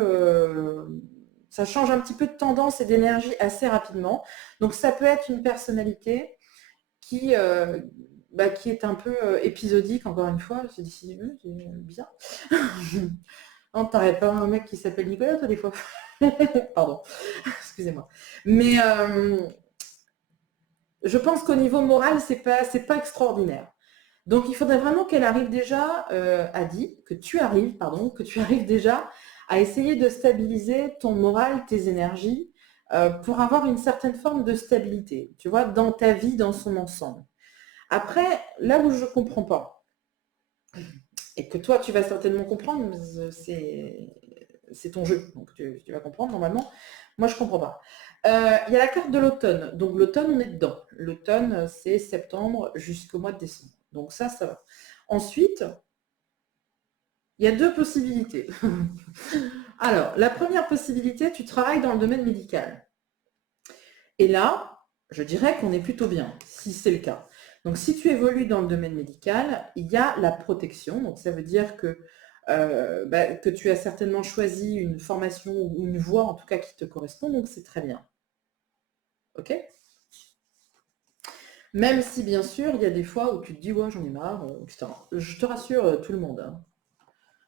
de tendance et d'énergie assez rapidement. Donc ça peut être une personnalité qui est un peu épisodique, encore une fois, c'est bizarre. Non, t'aurais pas un mec qui s'appelle Nicolas, toi, des fois? Pardon, excusez-moi. Mais je pense qu'au niveau moral, c'est pas extraordinaire. Donc, il faudrait vraiment qu'elle arrive déjà, que tu arrives déjà à essayer de stabiliser ton moral, tes énergies, pour avoir une certaine forme de stabilité, tu vois, dans ta vie, dans son ensemble. Après, là où je ne comprends pas, et que toi, tu vas certainement comprendre, c'est ton jeu, donc tu vas comprendre normalement. Moi, je ne comprends pas. Il y a la carte de l'automne. Donc l'automne, on est dedans. L'automne, c'est septembre jusqu'au mois de décembre. Donc ça va. Ensuite, il y a deux possibilités. Alors, la première possibilité, tu travailles dans le domaine médical. Et là, je dirais qu'on est plutôt bien, si c'est le cas. Donc, si tu évolues dans le domaine médical, il y a la protection. Donc, ça veut dire que que tu as certainement choisi une formation ou une voie en tout cas qui te correspond, donc c'est très bien. Ok? Même si bien sûr, il y a des fois où tu te dis ouais j'en ai marre, etc. Je te rassure, tout le monde, hein.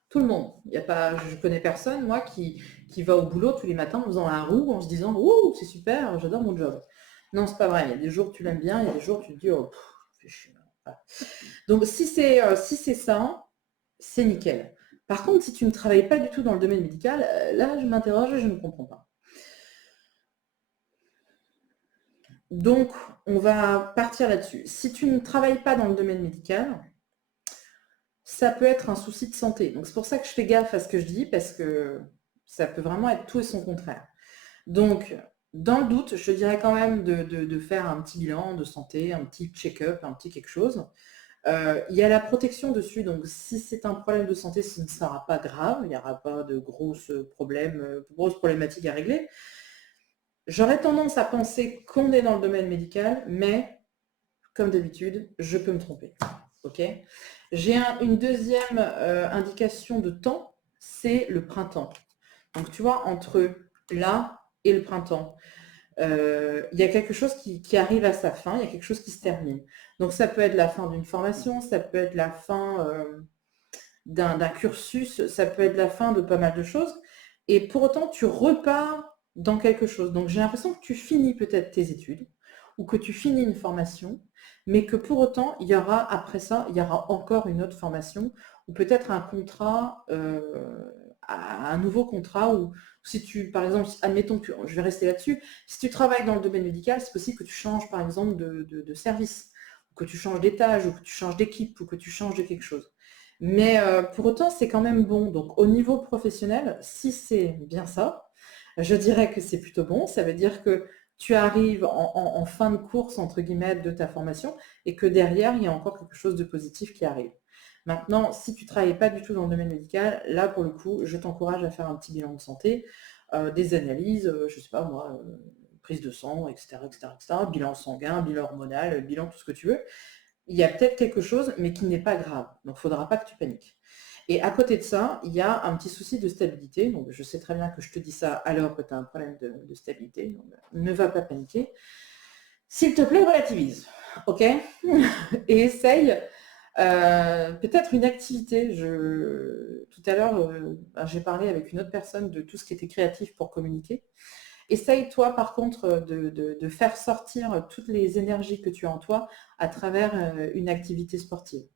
Tout le monde. Il y a pas, je connais personne, moi, qui va au boulot tous les matins en faisant un roux, en se disant ouh, c'est super, j'adore mon job. Non, c'est pas vrai. Il y a des jours où tu l'aimes bien, il y a des jours où tu te dis oh, fais chier. Voilà. Donc si c'est ça, c'est nickel. Par contre, si tu ne travailles pas du tout dans le domaine médical, là, je m'interroge et je ne comprends pas. Donc, on va partir là-dessus. Si tu ne travailles pas dans le domaine médical, ça peut être un souci de santé. Donc, c'est pour ça que je fais gaffe à ce que je dis, parce que ça peut vraiment être tout et son contraire. Donc, dans le doute, je te dirais quand même de faire un petit bilan de santé, un petit check-up, un petit quelque chose. Il y a la protection dessus, donc si c'est un problème de santé, ce ne sera pas grave, il n'y aura pas de grosses problématiques à régler. J'aurais tendance à penser qu'on est dans le domaine médical, mais comme d'habitude, je peux me tromper. Ok. J'ai une deuxième indication de temps, c'est le printemps. Donc tu vois, entre là et le printemps, il y a quelque chose qui arrive à sa fin, il y a quelque chose qui se termine. Donc ça peut être la fin d'une formation, ça peut être la fin d'un cursus, ça peut être la fin de pas mal de choses. Et pour autant, tu repars dans quelque chose. Donc j'ai l'impression que tu finis peut-être tes études ou que tu finis une formation, mais que pour autant, il y aura après ça, il y aura encore une autre formation ou peut-être un contrat, un nouveau contrat ou si tu, par exemple, admettons que je vais rester là-dessus, si tu travailles dans le domaine médical, c'est possible que tu changes par exemple de service, ou que tu changes d'étage, ou que tu changes d'équipe, ou que tu changes de quelque chose. Mais pour autant, c'est quand même bon. Donc au niveau professionnel, si c'est bien ça, je dirais que c'est plutôt bon. Ça veut dire que tu arrives en fin de course, entre guillemets, de ta formation, et que derrière, il y a encore quelque chose de positif qui arrive. Maintenant, si tu ne travailles pas du tout dans le domaine médical, là, pour le coup, je t'encourage à faire un petit bilan de santé, des analyses, je ne sais pas moi, prise de sang, etc., etc., etc., bilan sanguin, bilan hormonal, bilan tout ce que tu veux. Il y a peut-être quelque chose, mais qui n'est pas grave. Donc, il ne faudra pas que tu paniques. Et à côté de ça, il y a un petit souci de stabilité. Donc, je sais très bien que je te dis ça alors que tu as un problème de stabilité. Donc, ne va pas paniquer. S'il te plaît, relativise. OK? Et essaye peut-être une activité. Tout à l'heure, j'ai parlé avec une autre personne de tout ce qui était créatif pour communiquer. Essaye, toi, par contre, de faire sortir toutes les énergies que tu as en toi à travers une activité sportive.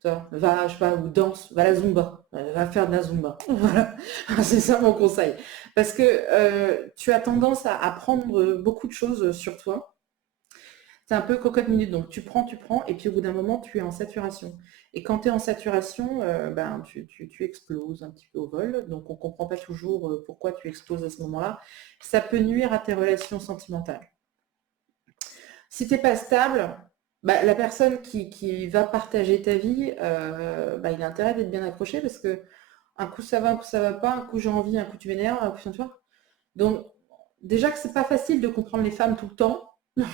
Toi, va, je sais pas, ou danse, va à la Zumba, va faire de la Zumba. Voilà, c'est ça mon conseil. Parce que tu as tendance à prendre beaucoup de choses sur toi. C'est un peu cocotte minute, donc tu prends, et puis au bout d'un moment, tu es en saturation. Et quand tu es en saturation, ben, tu exploses un petit peu au vol, donc on ne comprend pas toujours pourquoi tu exploses à ce moment-là. Ça peut nuire à tes relations sentimentales. Si tu n'es pas stable, bah, la personne qui va partager ta vie, bah, il a intérêt d'être bien accroché parce que un coup ça va, un coup ça va pas, un coup j'ai envie, un coup tu m'énerves, un coup tu vois. Donc déjà que c'est pas facile de comprendre les femmes tout le temps,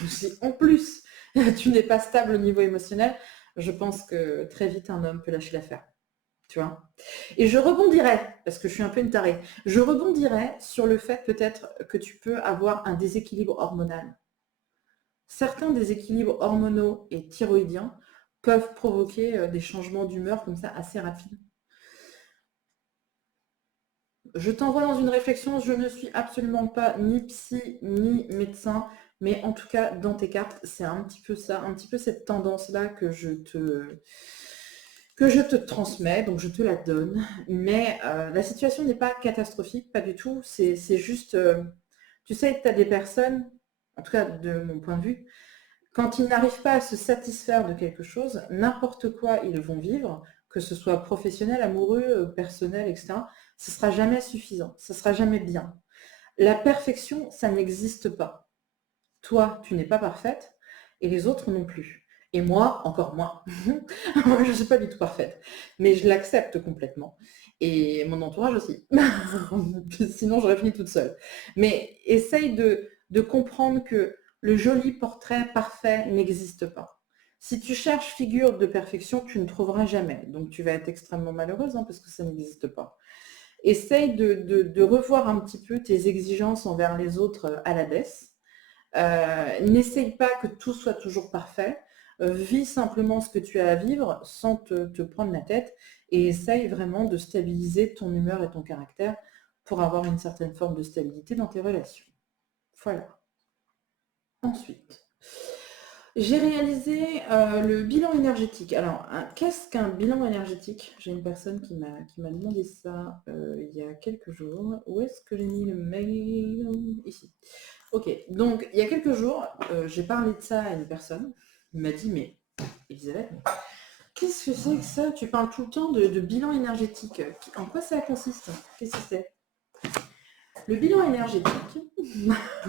si en plus tu n'es pas stable au niveau émotionnel, je pense que très vite un homme peut lâcher l'affaire. Tu vois. Et je rebondirais, parce que je suis un peu une tarée, je rebondirais sur le fait peut-être que tu peux avoir un déséquilibre hormonal. Certains déséquilibres hormonaux et thyroïdiens peuvent provoquer des changements d'humeur comme ça assez rapides. Je t'envoie dans une réflexion, je ne suis absolument pas ni psy ni médecin, mais en tout cas dans tes cartes, c'est un petit peu ça, un petit peu cette tendance-là que je te transmets, donc je te la donne. Mais la situation n'est pas catastrophique, pas du tout, c'est juste, tu sais, tu as des personnes, en tout cas de mon point de vue, quand ils n'arrivent pas à se satisfaire de quelque chose, n'importe quoi ils vont vivre, que ce soit professionnel, amoureux, personnel, etc., ce ne sera jamais suffisant, ce ne sera jamais bien. La perfection, ça n'existe pas. Toi, tu n'es pas parfaite et les autres non plus. Et moi, encore moins. Moi, je ne suis pas du tout parfaite, mais je l'accepte complètement. Et mon entourage aussi. Sinon, j'aurais fini toute seule. Mais essaye de comprendre que le joli portrait parfait n'existe pas. Si tu cherches figure de perfection, tu ne trouveras jamais. Donc tu vas être extrêmement malheureuse parce que ça n'existe pas. Essaye de revoir un petit peu tes exigences envers les autres à la baisse. N'essaye pas que tout soit toujours parfait. Vis simplement ce que tu as à vivre sans te prendre la tête et essaye vraiment de stabiliser ton humeur et ton caractère pour avoir une certaine forme de stabilité dans tes relations. Voilà. Ensuite, j'ai réalisé le bilan énergétique. Alors, qu'est-ce qu'un bilan énergétique? J'ai une personne qui m'a demandé ça il y a quelques jours. Où est-ce que j'ai mis le mail? Ici. Ok, donc il y a quelques jours, j'ai parlé de ça à une personne. Il m'a dit, mais Elisabeth, qu'est-ce que c'est que ça? Tu parles tout le temps de bilan énergétique. En quoi ça consiste? Qu'est-ce que c'est? Le bilan énergétique,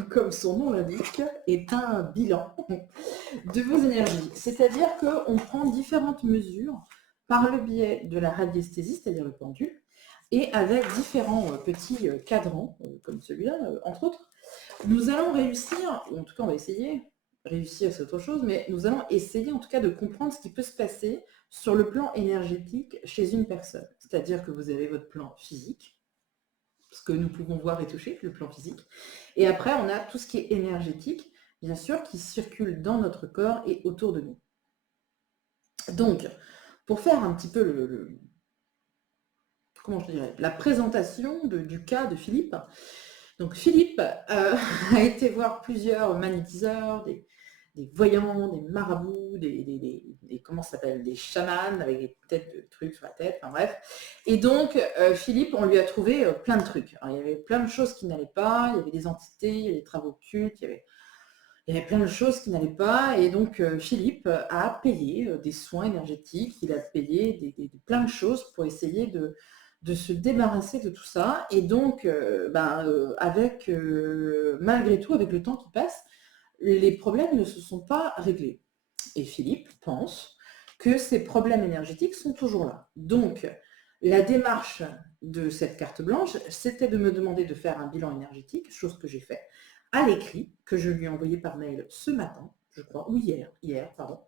comme son nom l'indique, est un bilan de vos énergies. C'est-à-dire qu'on prend différentes mesures par le biais de la radiesthésie, c'est-à-dire le pendule, et avec différents petits cadrans, comme celui-là, entre autres, nous allons réussir, ou en tout cas on va essayer, réussir c'est autre chose, mais nous allons essayer en tout cas de comprendre ce qui peut se passer sur le plan énergétique chez une personne. C'est-à-dire que vous avez votre plan physique, ce que nous pouvons voir et toucher, le plan physique, et après on a tout ce qui est énergétique, bien sûr, qui circule dans notre corps et autour de nous. Donc, pour faire un petit peu comment je dirais, la présentation du cas de Philippe, donc Philippe a été voir plusieurs magnétiseurs, des voyants, des marabouts, comment ça s'appelle, des chamans avec des têtes de trucs sur la tête, enfin bref. Et donc Philippe, on lui a trouvé plein de trucs. Alors, il y avait plein de choses qui n'allaient pas, il y avait des entités, il y avait des travaux occultes, il y avait plein de choses qui n'allaient pas. Et donc Philippe a payé des soins énergétiques, il a payé plein de choses pour essayer de se débarrasser de tout ça. Et donc, malgré tout, avec le temps qui passe, les problèmes ne se sont pas réglés. Et Philippe pense que ces problèmes énergétiques sont toujours là. Donc, la démarche de cette carte blanche, c'était de me demander de faire un bilan énergétique, chose que j'ai fait à l'écrit, que je lui ai envoyé par mail ce matin, je crois, ou hier, pardon,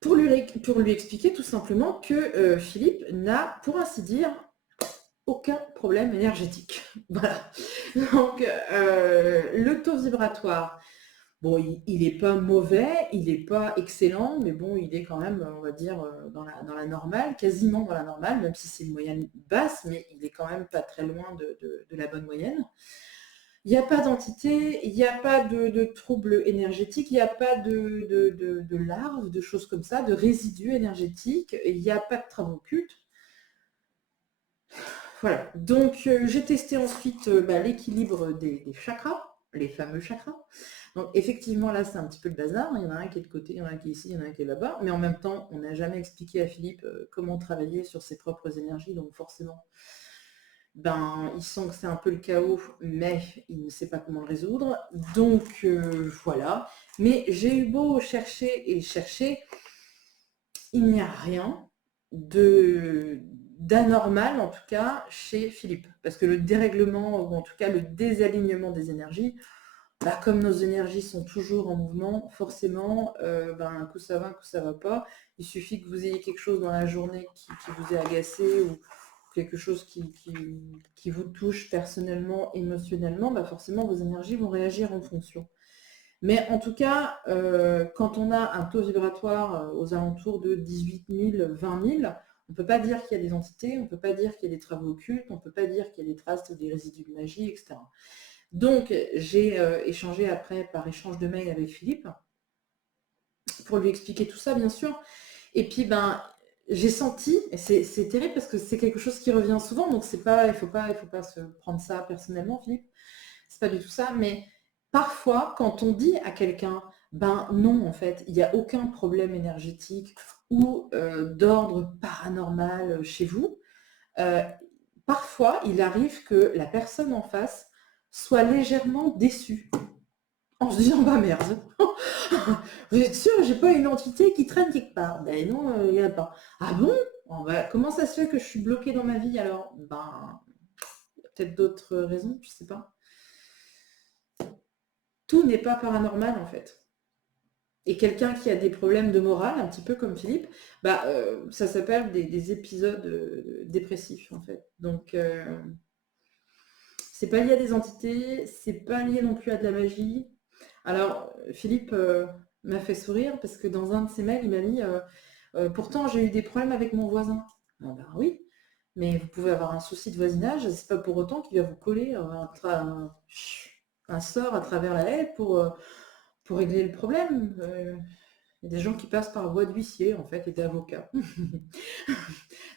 pour lui expliquer tout simplement que Philippe n'a, pour ainsi dire, aucun problème énergétique. Voilà. Donc, le taux vibratoire, bon, il n'est pas mauvais, il n'est pas excellent, mais bon, il est quand même, on va dire, dans la normale, quasiment dans la normale, même si c'est une moyenne basse, mais il est quand même pas très loin de la bonne moyenne. Il n'y a pas d'entité, il n'y a pas de troubles énergétiques, il n'y a pas de larves, de choses comme ça, de résidus énergétiques, il n'y a pas de travaux occultes. Voilà, donc j'ai testé ensuite l'équilibre des chakras, les fameux chakras. Donc effectivement là c'est un petit peu le bazar, il y en a un qui est de côté, il y en a un qui est ici, il y en a un qui est là-bas, mais en même temps on n'a jamais expliqué à Philippe comment travailler sur ses propres énergies, donc forcément il sent que c'est un peu le chaos, mais il ne sait pas comment le résoudre. Donc voilà. Mais j'ai eu beau chercher et chercher, il n'y a rien d'anormal, en tout cas, chez Philippe. Parce que le dérèglement, ou en tout cas le désalignement des énergies, comme nos énergies sont toujours en mouvement, forcément, un coup ça va, un coup ça va pas. Il suffit que vous ayez quelque chose dans la journée qui vous ait agacé ou quelque chose qui vous touche personnellement, émotionnellement, forcément vos énergies vont réagir en fonction. Mais en tout cas, quand on a un taux vibratoire aux alentours de 18 000, 20 000, on ne peut pas dire qu'il y a des entités, on ne peut pas dire qu'il y a des travaux occultes, on ne peut pas dire qu'il y a des traces ou des résidus de magie, etc. Donc, j'ai échangé après par échange de mails avec Philippe pour lui expliquer tout ça, bien sûr. Et puis, j'ai senti, et c'est terrible parce que c'est quelque chose qui revient souvent, donc il ne faut pas se prendre ça personnellement, Philippe. C'est pas du tout ça, mais parfois, quand on dit à quelqu'un, non, en fait, il n'y a aucun problème énergétique ou d'ordre paranormal chez vous, parfois, il arrive que la personne en face soit légèrement déçue en se disant merde, vous êtes sûr, j'ai pas une entité qui traîne quelque part? Ben non, il n'y en a pas. Ah bon? Comment ça se fait que je suis bloquée dans ma vie alors? Il y a peut-être d'autres raisons, je sais pas. Tout n'est pas paranormal en fait. Et quelqu'un qui a des problèmes de morale, un petit peu comme Philippe, bah, ça s'appelle des épisodes dépressifs, en fait. Donc, c'est pas lié à des entités, c'est pas lié non plus à de la magie. Alors, Philippe m'a fait sourire parce que dans un de ses mails, il m'a mis pourtant, j'ai eu des problèmes avec mon voisin. Ah ben oui, mais vous pouvez avoir un souci de voisinage, c'est pas pour autant qu'il va vous coller un sort à travers la haie pour régler le problème. Il y a des gens qui passent par voie d'huissier, en fait, et d'avocat.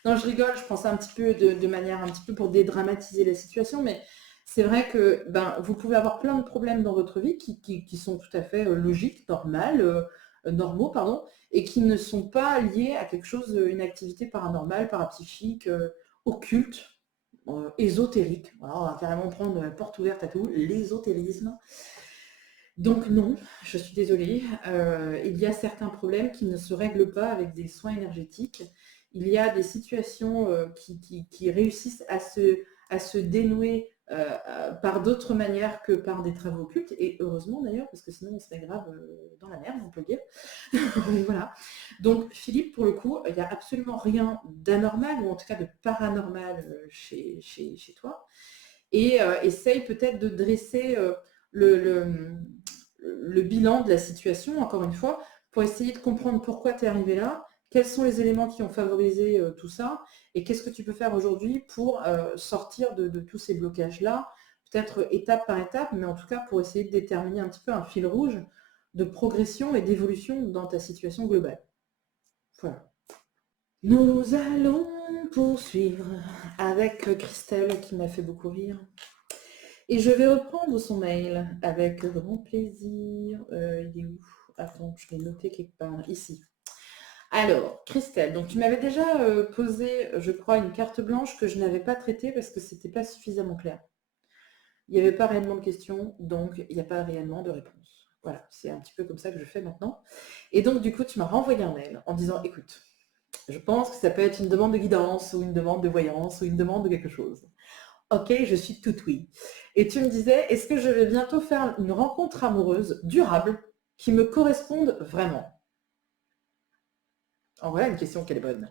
Non, je rigole, je pense un petit peu de manière un petit peu pour dédramatiser la situation, mais c'est vrai que ben, vous pouvez avoir plein de problèmes dans votre vie qui sont tout à fait logiques, normaux, pardon, et qui ne sont pas liés à quelque chose, une activité paranormale, parapsychique, occulte, ésotérique. Voilà, on va carrément prendre la porte ouverte à tout, l'ésotérisme. Donc non, je suis désolée, il y a certains problèmes qui ne se règlent pas avec des soins énergétiques. Il y a des situations qui réussissent à se dénouer par d'autres manières que par des travaux occultes, et heureusement d'ailleurs, parce que sinon on serait grave dans la merde, on peut le dire. Voilà. Donc Philippe, pour le coup, il n'y a absolument rien d'anormal, ou en tout cas de paranormal chez toi. Et essaye peut-être de dresser le bilan de la situation, encore une fois, pour essayer de comprendre pourquoi tu es arrivé là, quels sont les éléments qui ont favorisé tout ça, et qu'est-ce que tu peux faire aujourd'hui pour sortir de tous ces blocages-là, peut-être étape par étape, mais en tout cas pour essayer de déterminer un petit peu un fil rouge de progression et d'évolution dans ta situation globale. Voilà. Nous allons poursuivre avec Christelle qui m'a fait beaucoup rire. Et je vais reprendre son mail avec grand plaisir. Il est où? Attends, je l'ai noté quelque part. Ici. Alors, Christelle, donc tu m'avais déjà posé, je crois, une carte blanche que je n'avais pas traitée parce que c'était pas suffisamment clair. Il n'y avait pas réellement de questions, donc il n'y a pas réellement de réponse. Voilà, c'est un petit peu comme ça que je fais maintenant. Et donc, du coup, tu m'as renvoyé un mail en disant, écoute, je pense que ça peut être une demande de guidance ou une demande de voyance ou une demande de quelque chose. Ok, je suis tout oui. Et tu me disais, est-ce que je vais bientôt faire une rencontre amoureuse durable qui me corresponde vraiment? En voilà une question qui est bonne.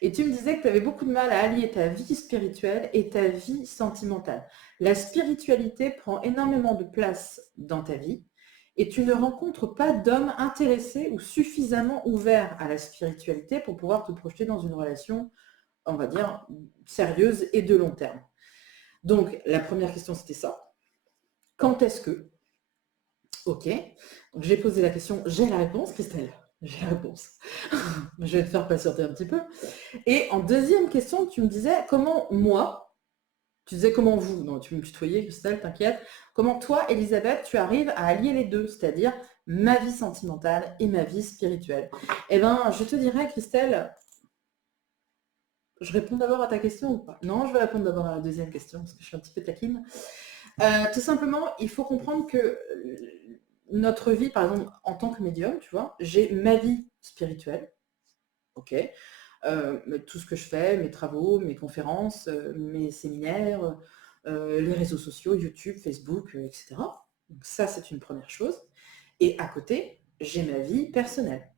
Et tu me disais que tu avais beaucoup de mal à allier ta vie spirituelle et ta vie sentimentale. La spiritualité prend énormément de place dans ta vie et tu ne rencontres pas d'homme intéressé ou suffisamment ouvert à la spiritualité pour pouvoir te projeter dans une relation, on va dire, sérieuse et de long terme. Donc, la première question, c'était ça. Quand est-ce que? Ok. Donc, j'ai posé la question. J'ai la réponse, Christelle. J'ai la réponse. Je vais te faire patienter un petit peu. Et en deuxième question, tu me disais comment moi, tu disais comment vous, non, tu me tutoyais, Christelle, t'inquiète. Comment toi, Elisabeth, tu arrives à allier les deux, c'est-à-dire ma vie sentimentale et ma vie spirituelle? Eh bien, je te dirais, Christelle, je réponds d'abord à ta question ou pas? Non, je vais répondre d'abord à la deuxième question, parce que je suis un petit peu taquine. Tout simplement, il faut comprendre que notre vie, par exemple, en tant que médium, tu vois, j'ai ma vie spirituelle, ok, tout ce que je fais, mes travaux, mes conférences, mes séminaires, les réseaux sociaux, YouTube, Facebook, etc. Donc ça, c'est une première chose. Et à côté, j'ai ma vie personnelle,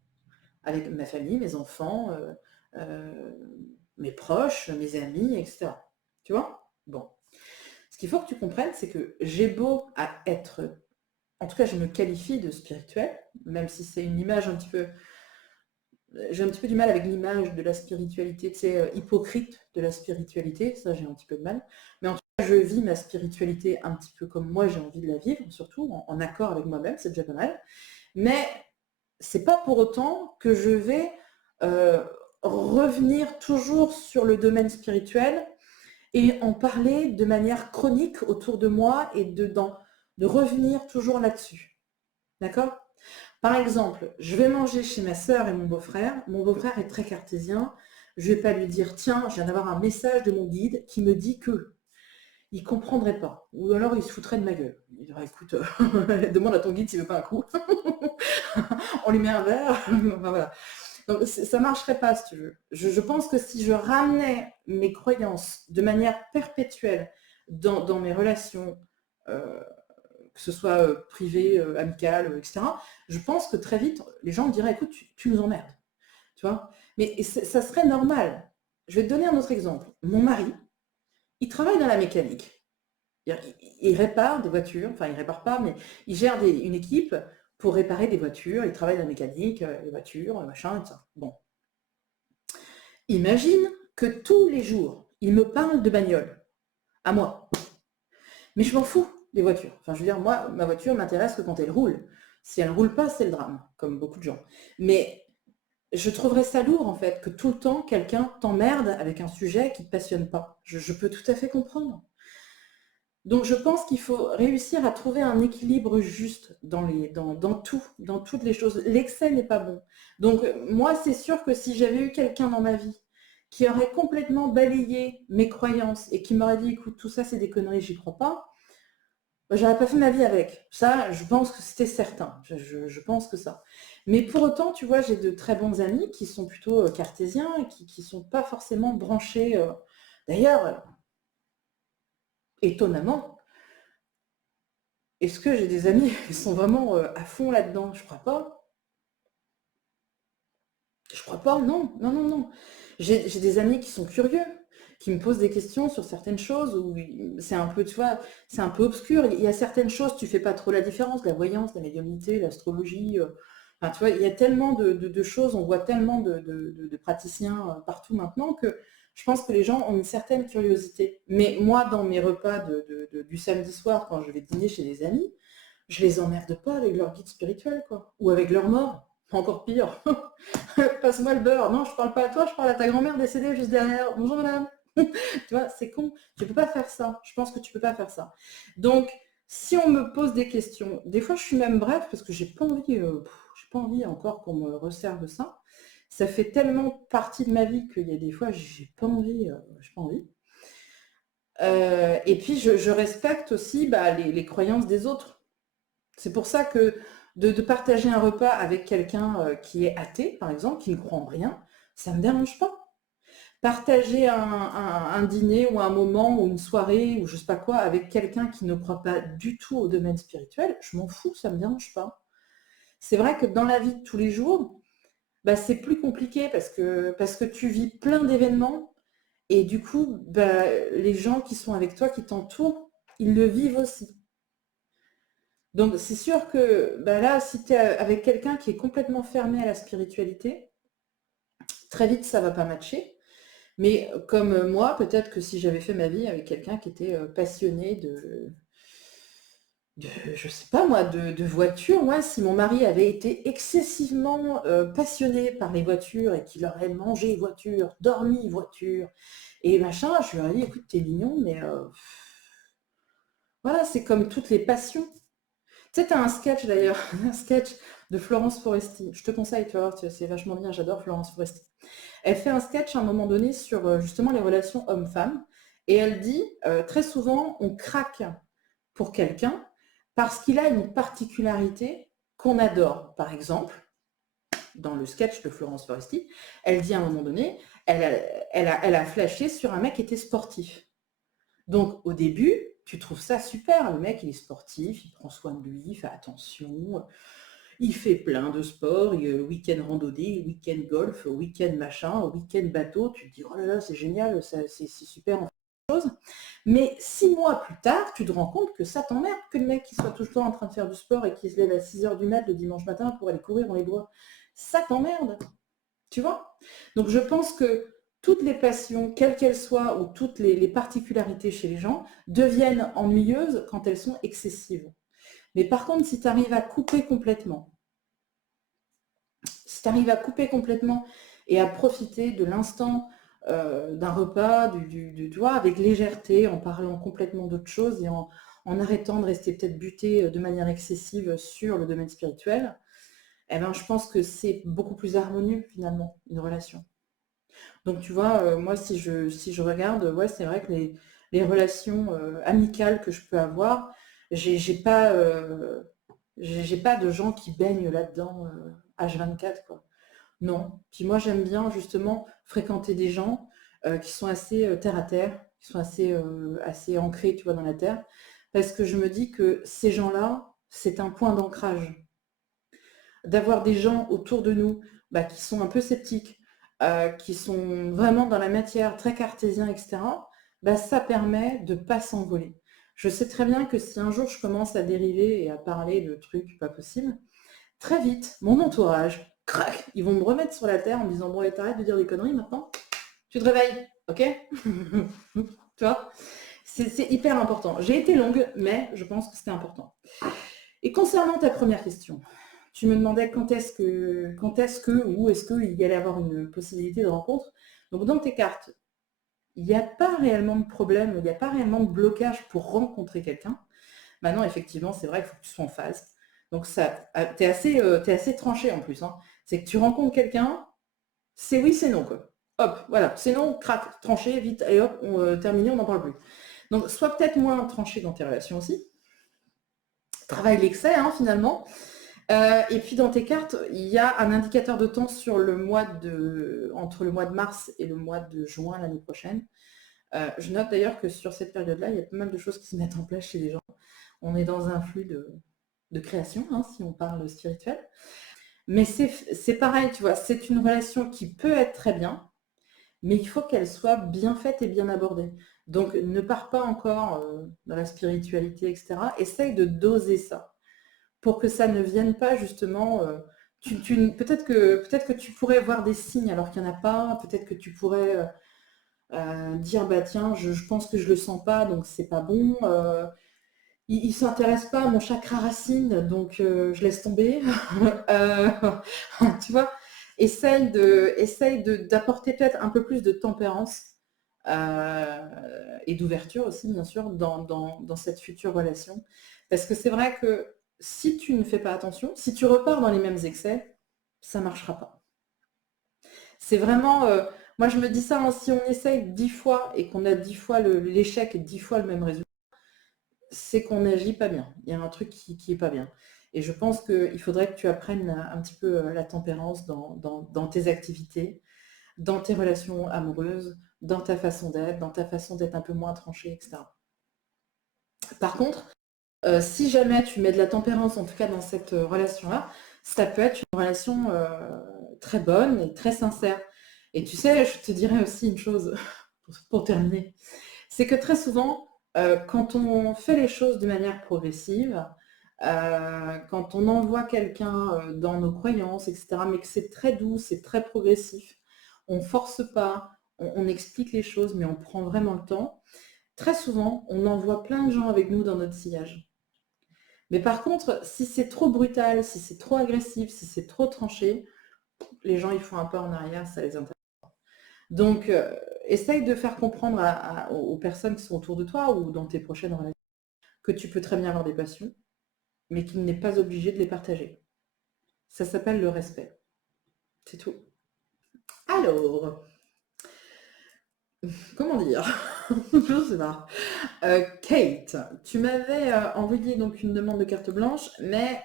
avec ma famille, mes enfants, mes proches, mes amis, etc. Tu vois? Bon. Ce qu'il faut que tu comprennes, c'est que j'ai beau à être, en tout cas je me qualifie de spirituelle, même si c'est une image un petit peu, j'ai un petit peu du mal avec l'image de la spiritualité, tu sais, hypocrite de la spiritualité, ça j'ai un petit peu de mal, mais en tout cas je vis ma spiritualité un petit peu comme moi j'ai envie de la vivre, surtout en accord avec moi-même, c'est déjà pas mal, mais c'est pas pour autant que je vais revenir toujours sur le domaine spirituel et en parler de manière chronique autour de moi et de revenir toujours là-dessus. D'accord? Par exemple, je vais manger chez ma sœur et mon beau-frère. Mon beau-frère est très cartésien. Je ne vais pas lui dire, tiens, je viens d'avoir un message de mon guide qui me dit que. Il ne comprendrait pas. Ou alors il se foutrait de ma gueule. Il dirait, écoute, demande à ton guide s'il veut pas un coup. On lui met un verre. Enfin, voilà. Donc, ça ne marcherait pas, si tu veux. Je pense que si je ramenais mes croyances de manière perpétuelle dans mes relations, que ce soit privé, amical, etc., je pense que très vite, les gens me diraient, écoute, tu nous emmerdes, tu vois. Mais ça serait normal. Je vais te donner un autre exemple. Mon mari, il travaille dans la mécanique. Il répare des voitures, enfin il répare pas, mais il gère une équipe pour réparer des voitures, il travaille dans la mécanique, les voitures, machin, et ça. Bon. Imagine que tous les jours, il me parle de bagnole, à moi. Mais je m'en fous des voitures. Enfin, je veux dire, moi, ma voiture m'intéresse que quand elle roule. Si elle ne roule pas, c'est le drame, comme beaucoup de gens. Mais je trouverais ça lourd, en fait, que tout le temps, quelqu'un t'emmerde avec un sujet qui ne te passionne pas. Je peux tout à fait comprendre. Donc, je pense qu'il faut réussir à trouver un équilibre juste dans tout, dans toutes les choses. L'excès n'est pas bon. Donc, moi, c'est sûr que si j'avais eu quelqu'un dans ma vie qui aurait complètement balayé mes croyances et qui m'aurait dit, écoute, tout ça, c'est des conneries, j'y crois pas, j'aurais pas fait ma vie avec. Ça, je pense que c'était certain. Je pense que ça. Mais pour autant, tu vois, j'ai de très bons amis qui sont plutôt cartésiens et qui sont pas forcément branchés. D'ailleurs, étonnamment, est-ce que j'ai des amis qui sont vraiment à fond là-dedans? Je crois pas. Je crois pas, non, non, non, non. J'ai des amis qui sont curieux, qui me posent des questions sur certaines choses où c'est un peu, tu vois, c'est un peu obscur. Il y a certaines choses, tu fais pas trop la différence, la voyance, la médiumnité, l'astrologie. Enfin, tu vois, il y a tellement de choses, on voit tellement de praticiens partout maintenant que je pense que les gens ont une certaine curiosité. Mais moi, dans mes repas du samedi soir, quand je vais dîner chez des amis, je les emmerde pas avec leur guide spirituel, quoi. Ou avec leur mort. Encore pire. Passe-moi le beurre. Non, je parle pas à toi, je parle à ta grand-mère décédée juste derrière. Bonjour madame. Tu vois, c'est con. Tu peux pas faire ça. Je pense que tu peux pas faire ça. Donc, si on me pose des questions, des fois je suis même bref parce que j'ai pas envie encore qu'on me resserve ça. Ça fait tellement partie de ma vie qu'il y a des fois j'ai pas envie. Et puis je respecte aussi les croyances des autres. C'est pour ça que de partager un repas avec quelqu'un qui est athée, par exemple, qui ne croit en rien, ça ne me dérange pas. Partager un dîner ou un moment ou une soirée ou je sais pas quoi avec quelqu'un qui ne croit pas du tout au domaine spirituel, je m'en fous, ça ne me dérange pas. C'est vrai que dans la vie de tous les jours, c'est plus compliqué parce que tu vis plein d'événements et du coup, les gens qui sont avec toi, qui t'entourent, ils le vivent aussi. Donc c'est sûr que là, si tu es avec quelqu'un qui est complètement fermé à la spiritualité, très vite ça va pas matcher. Mais comme moi, peut-être que si j'avais fait ma vie avec quelqu'un qui était passionné je sais pas moi, de voitures, moi, si mon mari avait été excessivement passionné par les voitures et qu'il aurait mangé voiture, dormi voiture et machin, je lui aurais dit, écoute, t'es mignon, mais voilà, c'est comme toutes les passions. Tu sais, tu as un sketch d'ailleurs, un sketch de Florence Foresti. Je te conseille, tu vois, c'est vachement bien, j'adore Florence Foresti. Elle fait un sketch à un moment donné sur justement les relations hommes-femmes. Et elle dit, très souvent, on craque pour quelqu'un parce qu'il a une particularité qu'on adore. Par exemple, dans le sketch de Florence Foresti, elle dit à un moment donné, elle a flashé sur un mec qui était sportif. Donc au début, tu trouves ça super, le mec il est sportif, il prend soin de lui, il fait attention, il fait plein de sports, week-end randonnée, week-end golf, week-end machin, week-end bateau, tu te dis oh là là c'est génial, c'est super en chose. Mais 6 mois plus tard, tu te rends compte que ça t'emmerde que le mec qui soit tout le temps en train de faire du sport et qui se lève à 6h du mat le dimanche matin pour aller courir dans les bois. Ça t'emmerde, tu vois. Donc je pense que toutes les passions, quelles qu'elles soient, ou toutes les particularités chez les gens, deviennent ennuyeuses quand elles sont excessives. Mais par contre, si tu arrives à couper complètement, et à profiter de l'instant d'un repas, tu vois, avec légèreté, en parlant complètement d'autre chose et en arrêtant de rester peut-être buté de manière excessive sur le domaine spirituel, eh ben, je pense que c'est beaucoup plus harmonieux finalement, une relation. Donc tu vois, moi si je regarde, ouais, c'est vrai que les relations amicales que je peux avoir, j'ai pas de gens qui baignent là-dedans H24, quoi. Non. Puis moi j'aime bien justement fréquenter des gens qui sont assez terre à terre, qui sont assez ancrés, tu vois, dans la terre. parce que je me dis que ces gens-là, c'est un point d'ancrage. D'avoir des gens autour de nous qui sont un peu sceptiques, qui sont vraiment dans la matière, très cartésiens, etc., ça permet de ne pas s'envoler. Je sais très bien que si un jour je commence à dériver et à parler de trucs pas possibles, très vite, mon entourage, crac, ils vont me remettre sur la terre en me disant bon, t'arrêtes de dire des conneries maintenant, tu te réveilles, ok? Tu vois? C'est hyper important. J'ai été longue, mais je pense que c'était important. Et concernant ta première question, tu me demandais quand est-ce que, ou est-ce qu'il y allait avoir une possibilité de rencontre. Donc dans tes cartes, il n'y a pas réellement de problème, il n'y a pas réellement de blocage pour rencontrer quelqu'un. Maintenant, effectivement, c'est vrai qu'il faut que tu sois en phase. Donc ça, t'es assez tranché en plus, hein. C'est que tu rencontres quelqu'un, c'est oui, c'est non, quoi. Hop, voilà, c'est non, crac, tranché, vite, allez hop, terminé, on n'en parle plus. Donc sois peut-être moins tranché dans tes relations aussi. Travaille l'excès, hein, finalement. Et puis dans tes cartes, il y a un indicateur de temps entre le mois de mars et le mois de juin l'année prochaine. Je note d'ailleurs que sur cette période-là, il y a pas mal de choses qui se mettent en place chez les gens. On est dans un flux de création, hein, si on parle spirituel. Mais c'est pareil, tu vois, c'est une relation qui peut être très bien, mais il faut qu'elle soit bien faite et bien abordée. Donc ne pars pas encore dans la spiritualité, etc. Essaye de doser ça pour que ça ne vienne pas justement. Peut-être que tu pourrais voir des signes alors qu'il n'y en a pas. Peut-être que tu pourrais dire bah tiens, je pense que je le sens pas, donc c'est pas bon. Il s'intéresse pas à mon chakra racine, donc je laisse tomber. Euh, tu vois, essaye d'apporter peut-être un peu plus de tempérance et d'ouverture aussi, bien sûr, dans cette future relation. Parce que c'est vrai que si tu ne fais pas attention, si tu repars dans les mêmes excès, ça ne marchera pas. C'est vraiment, moi je me dis ça, hein, si on essaye 10 fois et qu'on a 10 fois l'échec et 10 fois le même résultat, c'est qu'on n'agit pas bien. Il y a un truc qui est pas bien. Et je pense qu'il faudrait que tu apprennes un petit peu la tempérance dans tes activités, dans tes relations amoureuses, dans ta façon d'être, dans ta façon d'être un peu moins tranchée, etc. Par contre, si jamais tu mets de la tempérance, en tout cas dans cette relation-là, ça peut être une relation très bonne et très sincère. Et tu sais, je te dirais aussi une chose pour terminer, c'est que très souvent, quand on fait les choses de manière progressive, quand on envoie quelqu'un dans nos croyances, etc., mais que c'est très doux, c'est très progressif, on ne force pas, on explique les choses, mais on prend vraiment le temps. Très souvent, on envoie plein de gens avec nous dans notre sillage. Mais par contre, si c'est trop brutal, si c'est trop agressif, si c'est trop tranché, les gens ils font un pas en arrière, ça les intéresse. Donc, essaye de faire comprendre aux personnes qui sont autour de toi ou dans tes prochaines relations que tu peux très bien avoir des passions, mais qu'il n'est pas obligé de les partager. Ça s'appelle le respect. C'est tout. Alors, comment dire? Je sais pas. Kate, tu m'avais envoyé donc une demande de carte blanche, mais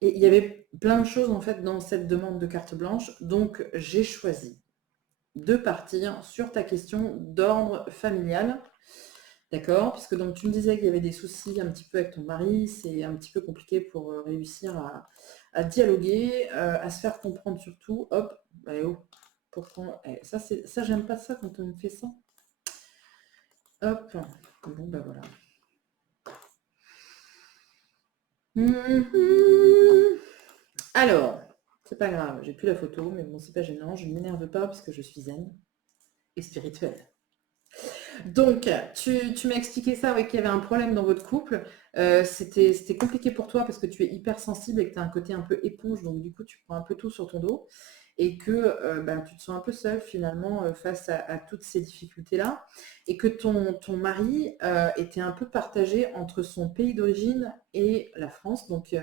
il y avait plein de choses en fait dans cette demande de carte blanche, donc j'ai choisi de partir sur ta question d'ordre familial. D'accord? Puisque donc tu me disais qu'il y avait des soucis un petit peu avec ton mari, c'est un petit peu compliqué pour réussir à dialoguer, à se faire comprendre surtout. Hop, oh, pourtant, ça j'aime pas ça quand on me fait ça. Hop, bon voilà. Alors, c'est pas grave, j'ai plus la photo, mais bon, c'est pas gênant, je ne m'énerve pas parce que je suis zen et spirituelle. Donc, tu m'as expliqué ça, ouais, qu'il y avait un problème dans votre couple. C'était compliqué pour toi parce que tu es hyper sensible et que tu as un côté un peu éponge, donc du coup, tu prends un peu tout sur ton dos et que tu te sens un peu seule finalement face à toutes ces difficultés-là et que ton mari était un peu partagé entre son pays d'origine et la France. Donc,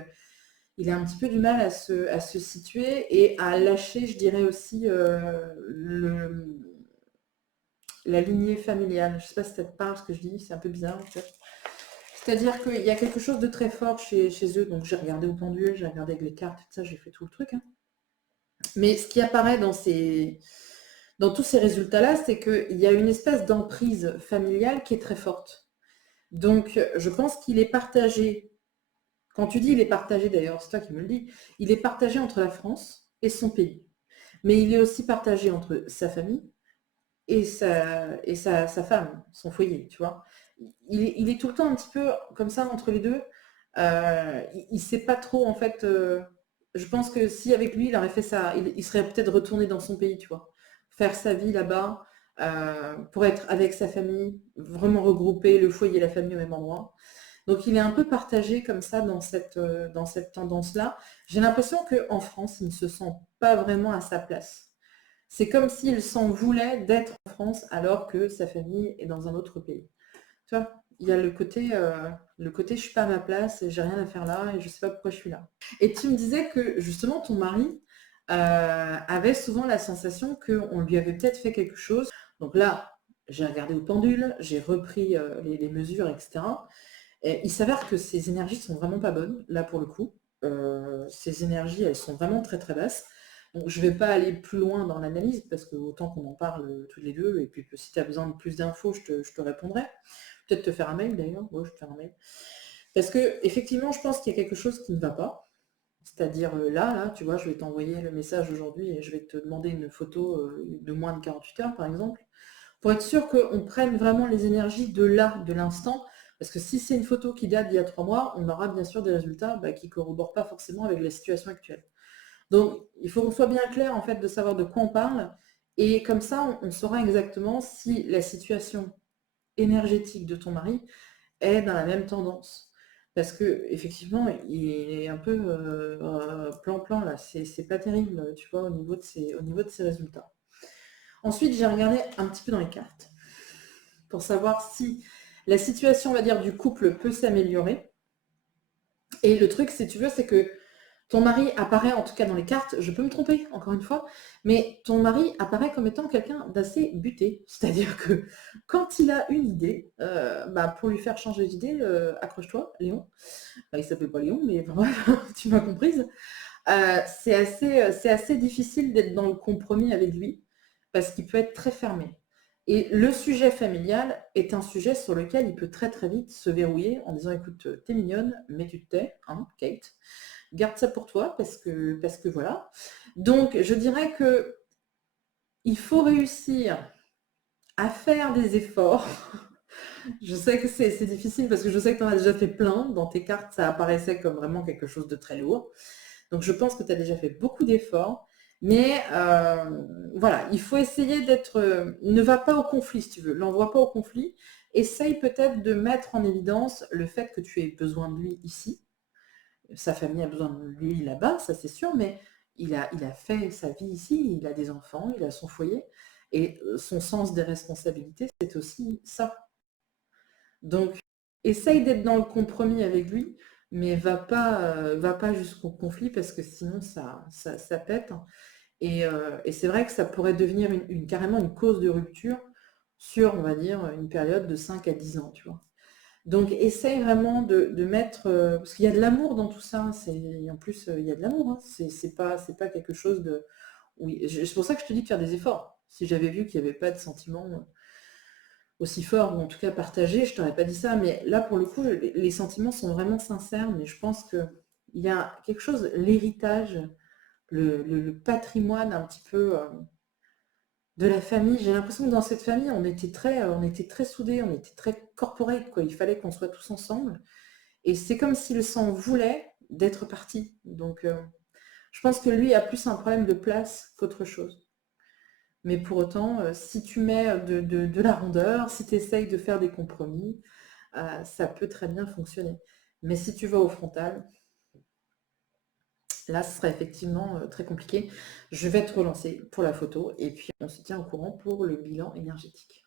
il a un petit peu du mal à se situer et à lâcher, je dirais aussi, la lignée familiale. Je ne sais pas si ça te parle ce que je dis, c'est un peu bizarre en fait. C'est-à-dire qu'il y a quelque chose de très fort chez eux, donc j'ai regardé au pendule, j'ai regardé avec les cartes, tout ça, j'ai fait tout le truc. Hein. Mais ce qui apparaît dans tous ces résultats-là, c'est qu'il y a une espèce d'emprise familiale qui est très forte. Donc, je pense qu'il est partagé. Quand tu dis il est partagé, d'ailleurs, c'est toi qui me le dis, il est partagé entre la France et son pays. Mais il est aussi partagé entre sa famille et sa femme, son foyer, tu vois. Il est tout le temps un petit peu comme ça entre les deux. Il sait pas trop, en fait. Je pense que si avec lui, il aurait fait ça, il serait peut-être retourné dans son pays, tu vois. Faire sa vie là-bas, pour être avec sa famille, vraiment regrouper le foyer et la famille au même endroit. Donc il est un peu partagé comme ça dans cette tendance-là. J'ai l'impression qu'en France, il ne se sent pas vraiment à sa place. C'est comme s'il s'en voulait d'être en France alors que sa famille est dans un autre pays. Tu vois, il y a le côté je suis pas à ma place et j'ai rien à faire là et je sais pas pourquoi je suis là. Et tu me disais que justement ton mari avait souvent la sensation qu'on lui avait peut-être fait quelque chose. Donc là, j'ai regardé au pendule, j'ai repris les mesures, etc. Et il s'avère que ces énergies sont vraiment pas bonnes, là pour le coup. Ces énergies, elles sont vraiment très très basses. Donc je vais pas aller plus loin dans l'analyse, parce que autant qu'on en parle tous les deux, et puis si tu as besoin de plus d'infos, je te répondrai. Peut-être te faire un mail d'ailleurs, ouais, je vais te faire un mail. Parce que effectivement, je pense qu'il y a quelque chose qui ne va pas. C'est-à-dire là, tu vois, je vais t'envoyer le message aujourd'hui et je vais te demander une photo de moins de 48 heures, par exemple, pour être sûr qu'on prenne vraiment les énergies de là, de l'instant, parce que si c'est une photo qui date d'il y a 3 mois, on aura bien sûr des résultats qui ne corroborent pas forcément avec la situation actuelle. Donc, il faut qu'on soit bien clair, en fait, de savoir de quoi on parle, et comme ça, on saura exactement si la situation énergétique de ton mari est dans la même tendance. Parce que effectivement, il est un peu plan-plan là, c'est pas terrible, tu vois, au niveau de ses résultats. Ensuite, j'ai regardé un petit peu dans les cartes pour savoir si la situation, on va dire, du couple peut s'améliorer. Et le truc, si tu veux, c'est que ton mari apparaît, en tout cas dans les cartes, je peux me tromper, encore une fois, mais ton mari apparaît comme étant quelqu'un d'assez buté. C'est-à-dire que quand il a une idée, pour lui faire changer d'idée, accroche-toi, Léon. Enfin, il s'appelle pas Léon, mais voilà, tu m'as comprise. C'est assez difficile d'être dans le compromis avec lui, parce qu'il peut être très fermé. Et le sujet familial est un sujet sur lequel il peut très très vite se verrouiller en disant écoute, t'es mignonne, mais tu te tais, hein, Kate. Garde ça pour toi parce que voilà. Donc je dirais que il faut réussir à faire des efforts. Je sais que c'est difficile parce que je sais que tu en as déjà fait plein. Dans tes cartes, ça apparaissait comme vraiment quelque chose de très lourd. Donc je pense que tu as déjà fait beaucoup d'efforts. Mais voilà, il faut essayer d'être... ne va pas au conflit si tu veux, l'envoie pas au conflit. Essaye peut-être de mettre en évidence le fait que tu aies besoin de lui ici. Sa famille a besoin de lui là-bas, ça c'est sûr, mais il a fait sa vie ici, il a des enfants, il a son foyer. Et son sens des responsabilités, c'est aussi ça. Donc, essaye d'être dans le compromis avec lui, mais va pas jusqu'au conflit parce que sinon ça pète. Et c'est vrai que ça pourrait devenir carrément une cause de rupture sur, on va dire, une période de 5 à 10 ans, tu vois. Donc essaye vraiment de mettre, parce qu'il y a de l'amour dans tout ça, en plus il y a de l'amour, hein. C'est pas quelque chose de... Oui, c'est pour ça que je te dis de faire des efforts. Si j'avais vu qu'il n'y avait pas de sentiments aussi fort, ou en tout cas partagé, je t'aurais pas dit ça, mais là pour le coup, les sentiments sont vraiment sincères, mais je pense qu'il y a quelque chose, l'héritage, le patrimoine un petit peu de la famille. J'ai l'impression que dans cette famille, on était très soudés, on était très corporate, quoi. Il fallait qu'on soit tous ensemble. Et c'est comme s'il s'en voulait d'être parti. Donc je pense que lui a plus un problème de place qu'autre chose. Mais pour autant, si tu mets de la rondeur, si tu essayes de faire des compromis, ça peut très bien fonctionner. Mais si tu vas au frontal, là, ce serait effectivement très compliqué. Je vais te relancer pour la photo et puis on se tient au courant pour le bilan énergétique.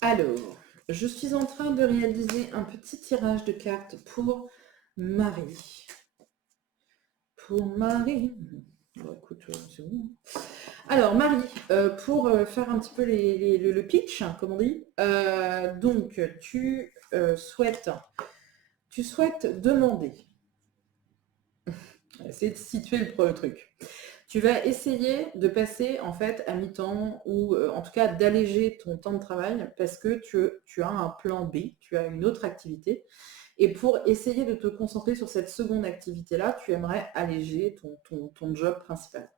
Alors, je suis en train de réaliser un petit tirage de cartes pour Marie. Pour Marie. Bon, écoute, c'est bon. Alors, Marie, pour faire un petit peu le pitch, hein, comme on dit, donc tu souhaites demander, essayer de situer le truc. Tu vas essayer de passer en fait à mi-temps ou en tout cas d'alléger ton temps de travail parce que tu as un plan B, tu as une autre activité. Et pour essayer de te concentrer sur cette seconde activité-là, tu aimerais alléger ton job principal.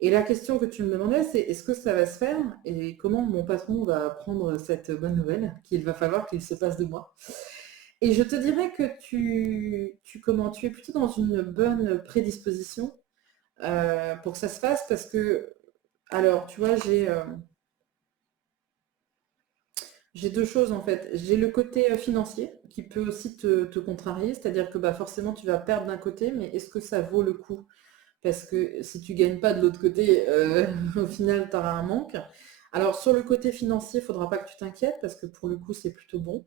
Et la question que tu me demandais, c'est est-ce que ça va se faire et comment mon patron va prendre cette bonne nouvelle qu'il va falloir qu'il se passe de moi. Et je te dirais que tu es plutôt dans une bonne prédisposition pour que ça se fasse parce que, alors, tu vois, j'ai deux choses en fait. J'ai le côté financier qui peut aussi te contrarier, c'est-à-dire que bah, forcément tu vas perdre d'un côté, mais est-ce que ça vaut le coup? Parce que si tu gagnes pas de l'autre côté, au final tu auras un manque. Alors sur le côté financier, il ne faudra pas que tu t'inquiètes parce que pour le coup c'est plutôt bon.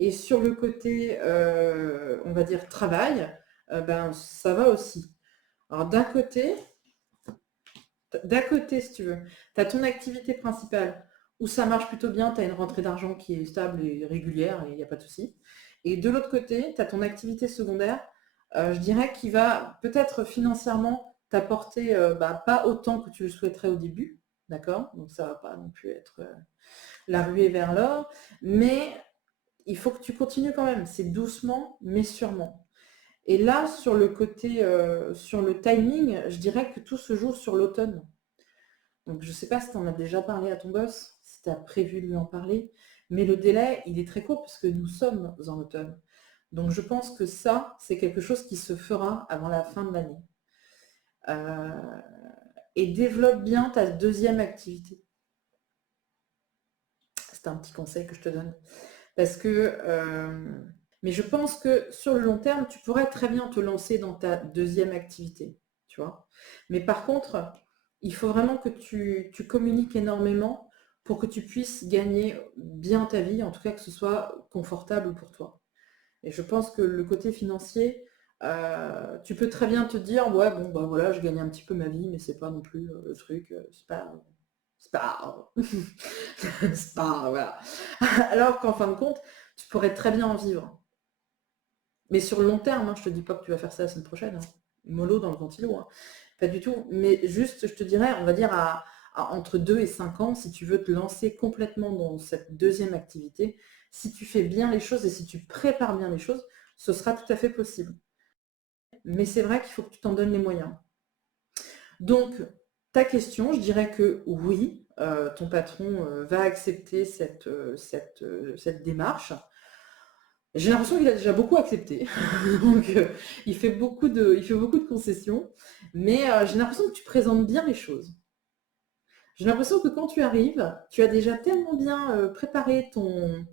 Et sur le côté, on va dire travail, ben ça va aussi. Alors d'un côté, si tu veux, tu as ton activité principale où ça marche plutôt bien, tu as une rentrée d'argent qui est stable et régulière et il n'y a pas de souci. Et de l'autre côté, tu as ton activité secondaire, je dirais, qui va peut-être financièrement t'apporter bah, pas autant que tu le souhaiterais au début, d'accord? Donc ça va pas non plus être la ruée vers l'or, mais il faut que tu continues quand même. C'est doucement, mais sûrement. Et là, sur le côté, sur le timing, je dirais que tout se joue sur l'automne. Donc, je ne sais pas si tu en as déjà parlé à ton boss, si tu as prévu de lui en parler, mais le délai, il est très court puisque nous sommes en automne. Donc, je pense que ça, c'est quelque chose qui se fera avant la fin de l'année. Et développe bien ta deuxième activité. C'est un petit conseil que je te donne. Parce que, mais je pense que sur le long terme, tu pourrais très bien te lancer dans ta deuxième activité, tu vois. Mais par contre, il faut vraiment que tu communiques énormément pour que tu puisses gagner bien ta vie, en tout cas que ce soit confortable pour toi. Et je pense que le côté financier, tu peux très bien te dire, ouais, bon, bah voilà, je gagne un petit peu ma vie, mais c'est pas non plus le truc, c'est pas, c'est pas, voilà. Alors qu'en fin de compte, tu pourrais très bien en vivre. Mais sur le long terme, hein, je te dis pas que tu vas faire ça la semaine prochaine, hein. Mollo dans le ventilo, hein. Pas du tout. Mais juste, je te dirais, on va dire entre 2 et 5 ans, si tu veux te lancer complètement dans cette deuxième activité, si tu fais bien les choses et si tu prépares bien les choses, ce sera tout à fait possible. Mais c'est vrai qu'il faut que tu t'en donnes les moyens. Donc, ta question, je dirais que oui, ton patron va accepter cette démarche. J'ai l'impression qu'il a déjà beaucoup accepté. Donc, il fait beaucoup de concessions. Mais j'ai l'impression que tu présentes bien les choses. J'ai l'impression que quand tu arrives, tu as déjà tellement bien préparé ton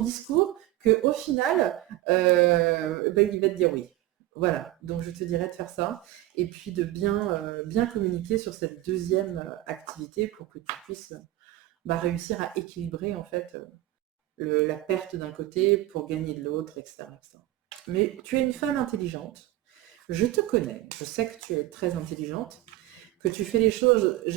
discours qu'au final, ben, il va te dire oui. Voilà, donc je te dirais de faire ça et puis de bien communiquer sur cette deuxième activité pour que tu puisses bah, réussir à équilibrer en fait la perte d'un côté pour gagner de l'autre, etc., etc. Mais tu es une femme intelligente. Je te connais. Je sais que tu es très intelligente, que tu fais les choses. Que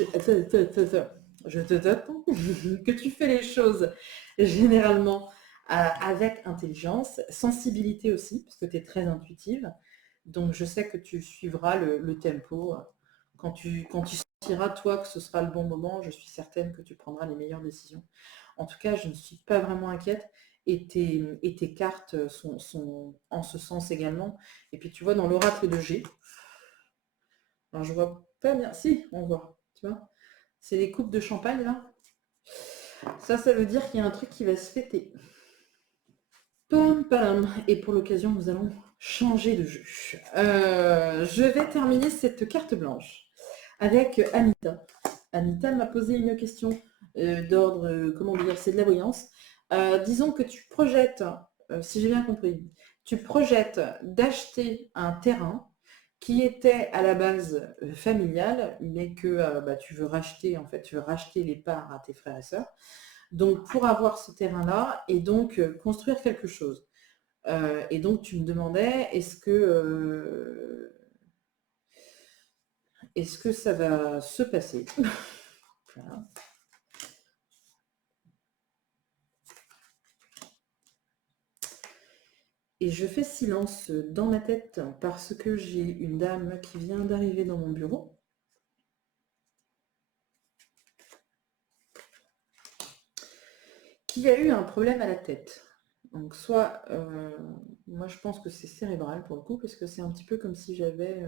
tu fais les choses généralement avec intelligence, sensibilité aussi, parce que tu es très intuitive. Donc je sais que tu suivras le tempo. Quand tu sentiras, toi, que ce sera le bon moment, je suis certaine que tu prendras les meilleures décisions. En tout cas, je ne suis pas vraiment inquiète et tes cartes sont en ce sens également. Et puis tu vois, dans l'oracle de G, alors je vois pas bien, si, on voit, tu vois, c'est les coupes de champagne là. Ça veut dire qu'il y a un truc qui va se fêter. Pam, pam. Et pour l'occasion, nous allons changer de jeu. Je vais terminer cette carte blanche avec Anita. Anita m'a posé une question d'ordre, comment dire, c'est de la voyance. Disons que tu projettes, si j'ai bien compris, tu projettes d'acheter un terrain qui était à la base familial, mais que bah, tu veux racheter, en fait, tu veux racheter les parts à tes frères et sœurs. Donc, pour avoir ce terrain-là et donc construire quelque chose. Et donc, tu me demandais, est-ce que ça va se passer? Voilà. Et je fais silence dans ma tête parce que j'ai une dame qui vient d'arriver dans mon bureau. qu'il y a eu un problème à la tête. Donc soit, moi je pense que c'est cérébral pour le coup, parce que c'est un petit peu comme si j'avais...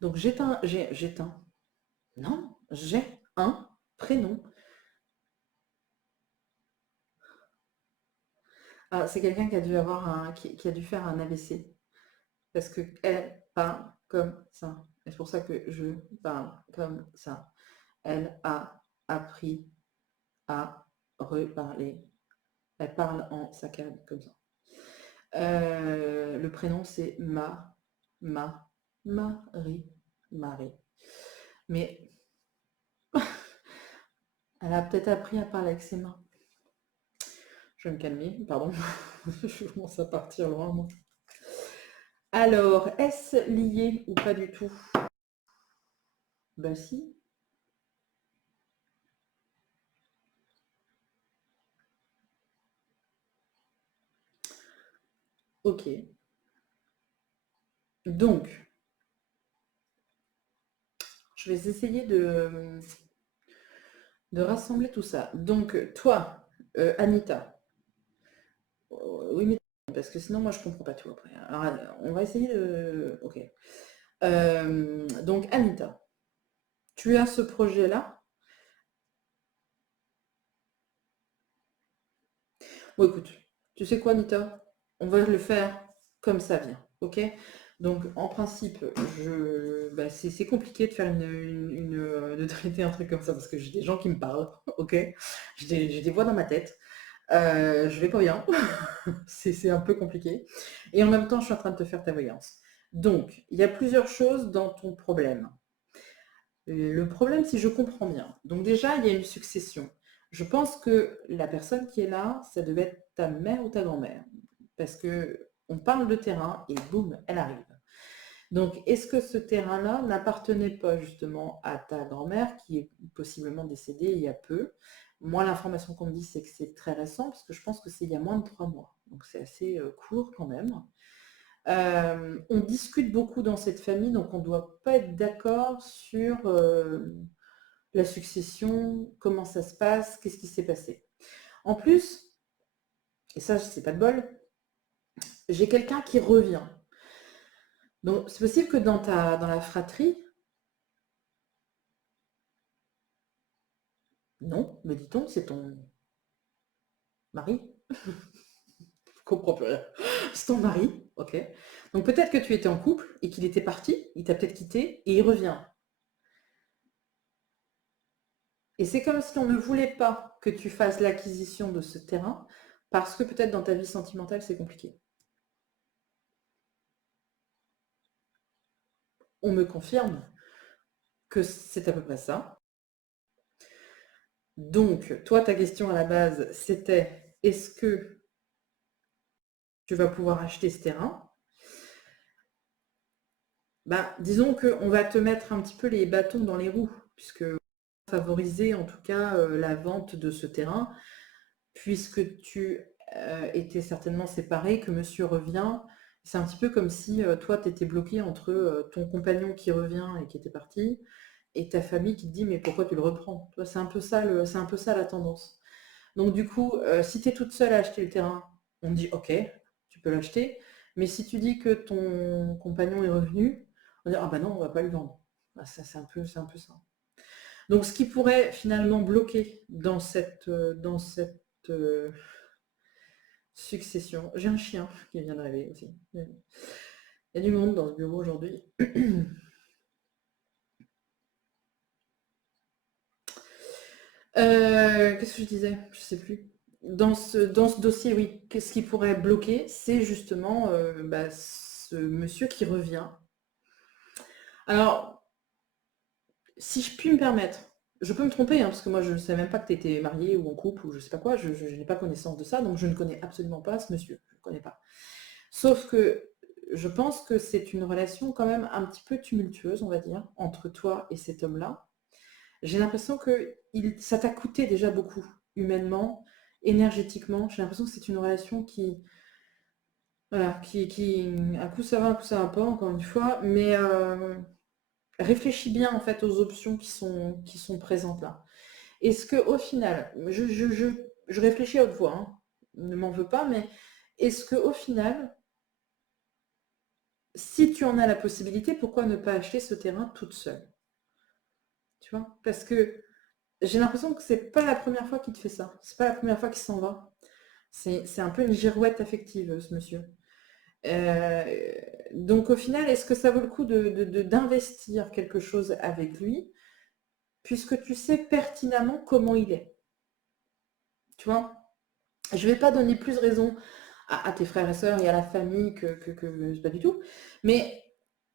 Donc j'éteins. Non, j'ai un prénom. Ah, c'est quelqu'un qui a dû avoir qui a dû faire un AVC. Parce que elle parle comme ça. Et c'est pour ça que je parle comme ça. Elle a appris à reparler. Elle parle en saccade comme ça. Le prénom c'est Marie. Marie. Mais elle a peut-être appris à parler avec ses mains. Je vais me calmer, pardon. Je commence à partir loin, moi. Alors, est-ce lié ou pas du tout? Ben si. Ok. Donc, je vais essayer de rassembler tout ça. Donc, toi, Anita, oui, mais parce que sinon, moi, je comprends pas tout après. Alors, on va essayer de... Ok. Donc, Anita, tu as ce projet-là. Bon, écoute, tu sais quoi, Anita? On va le faire comme ça vient, ok? Donc, en principe, bah, c'est compliqué de faire de traiter un truc comme ça parce que j'ai des gens qui me parlent, ok? J'ai des voix dans ma tête. Je vais pas bien. C'est un peu compliqué. Et en même temps, je suis en train de te faire ta voyance. Donc, il y a plusieurs choses dans ton problème. Le problème, si je comprends bien, donc déjà, il y a une succession. Je pense que la personne qui est là, ça devait être ta mère ou ta grand-mère. Parce que on parle de terrain et boum, elle arrive. Donc, est-ce que ce terrain-là n'appartenait pas justement à ta grand-mère qui est possiblement décédée il y a peu? Moi, l'information qu'on me dit, c'est que c'est très récent, parce que je pense que c'est il y a moins de 3 mois. Donc, c'est assez court quand même. On discute beaucoup dans cette famille, donc on ne doit pas être d'accord sur la succession, comment ça se passe, qu'est-ce qui s'est passé. En plus, et ça, c'est pas de bol, j'ai quelqu'un qui revient. Donc, c'est possible que dans la fratrie, non, me dit-on, c'est ton mari. Je comprends plus rien. C'est ton mari, ok. Donc peut-être que tu étais en couple et qu'il était parti, il t'a peut-être quitté et il revient. Et c'est comme si on ne voulait pas que tu fasses l'acquisition de ce terrain parce que peut-être dans ta vie sentimentale, c'est compliqué. On me confirme que c'est à peu près ça. Donc, toi, ta question à la base, c'était est-ce que tu vas pouvoir acheter ce terrain? Ben, disons qu'on va te mettre un petit peu les bâtons dans les roues, puisque on va favoriser en tout cas la vente de ce terrain, puisque tu étais certainement séparé, que monsieur revient. C'est un petit peu comme si toi, tu étais bloqué entre ton compagnon qui revient et qui était parti, et ta famille qui te dit mais pourquoi tu le reprends? Toi, c'est un peu ça c'est un peu ça la tendance. Donc du coup, si tu es toute seule à acheter le terrain, on te dit ok, tu peux l'acheter. Mais si tu dis que ton compagnon est revenu, on dit ah bah non, on va pas le vendre. Ah, ça, c'est un peu ça. Donc ce qui pourrait finalement bloquer dans cette succession. J'ai un chien qui vient d'arriver aussi. Il y a du monde dans ce bureau aujourd'hui. Qu'est-ce que je disais? Je sais plus. Dans ce dossier, oui, qu'est-ce qui pourrait bloquer? C'est justement bah, ce monsieur qui revient. Alors, si je puis me permettre, je peux me tromper, hein, parce que moi je ne sais même pas que tu étais marié ou en couple ou je sais pas quoi, je n'ai pas connaissance de ça, donc je ne connais absolument pas ce monsieur, je ne connais pas. Sauf que je pense que c'est une relation quand même un petit peu tumultueuse, on va dire, entre toi et cet homme-là. J'ai l'impression que ça t'a coûté déjà beaucoup, humainement, énergétiquement. J'ai l'impression que c'est une relation voilà, un coup ça va pas, encore une fois, mais réfléchis bien en fait aux options qui sont présentes là. Est-ce que au final, je réfléchis à haute voix, hein, ne m'en veux pas, mais est-ce que au final, si tu en as la possibilité, pourquoi ne pas acheter ce terrain toute seule? Tu vois? Parce que j'ai l'impression que c'est pas la première fois qu'il te fait ça. C'est pas la première fois qu'il s'en va. C'est un peu une girouette affective, ce monsieur. Euh, donc au final, est-ce que ça vaut le coup d'investir quelque chose avec lui, puisque tu sais pertinemment comment il est? Tu vois? Je vais pas donner plus raison à tes frères et sœurs et à la famille que pas du tout. Mais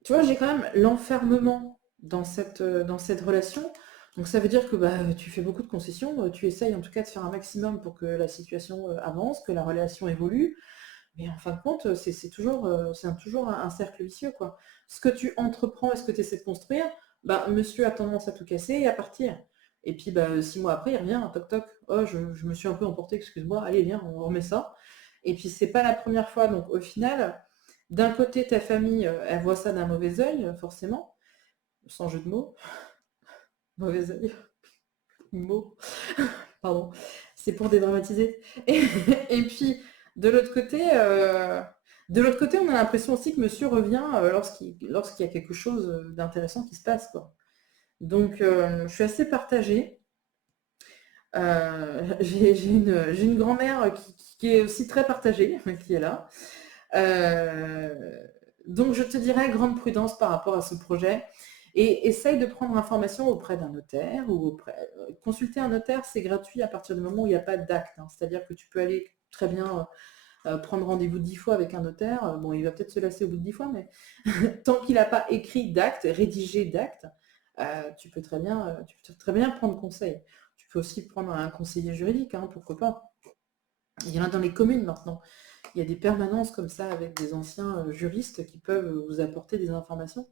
tu vois, j'ai quand même l'enfermement dans cette relation. Donc ça veut dire que bah, tu fais beaucoup de concessions, tu essayes en tout cas de faire un maximum pour que la situation avance, que la relation évolue. Mais en fin de compte, c'est toujours un cercle vicieux, quoi. Ce que tu entreprends et ce que tu essaies de construire, bah, monsieur a tendance à tout casser et à partir. Et puis bah, 6 mois après, il revient, toc toc, oh, je me suis un peu emporté, excuse-moi, allez, viens, on remet ça. Et puis c'est pas la première fois, donc au final, d'un côté, ta famille, elle voit ça d'un mauvais œil, forcément, sans jeu de mots, mauvais œil, mots, pardon, c'est pour dédramatiser. Et puis, de l'autre côté, on a l'impression aussi que monsieur revient lorsqu'il y a quelque chose d'intéressant qui se passe, quoi. Donc, je suis assez partagée. J'ai une grand-mère qui est aussi très partagée, qui est là. Euh, donc, je te dirais grande prudence par rapport à ce projet et essaye de prendre information auprès d'un notaire ou consulter un notaire, c'est gratuit à partir du moment où il n'y a pas d'acte, hein. C'est-à-dire que tu peux aller très bien prendre rendez-vous 10 fois avec un notaire. Bon, il va peut-être se lasser au bout de 10 fois, mais tant qu'il n'a pas écrit d'acte, rédigé d'acte, tu peux très bien prendre conseil. Tu peux aussi prendre un conseiller juridique, hein, pourquoi pas. Il y en a dans les communes maintenant. Il y a des permanences comme ça avec des anciens juristes qui peuvent vous apporter des informations.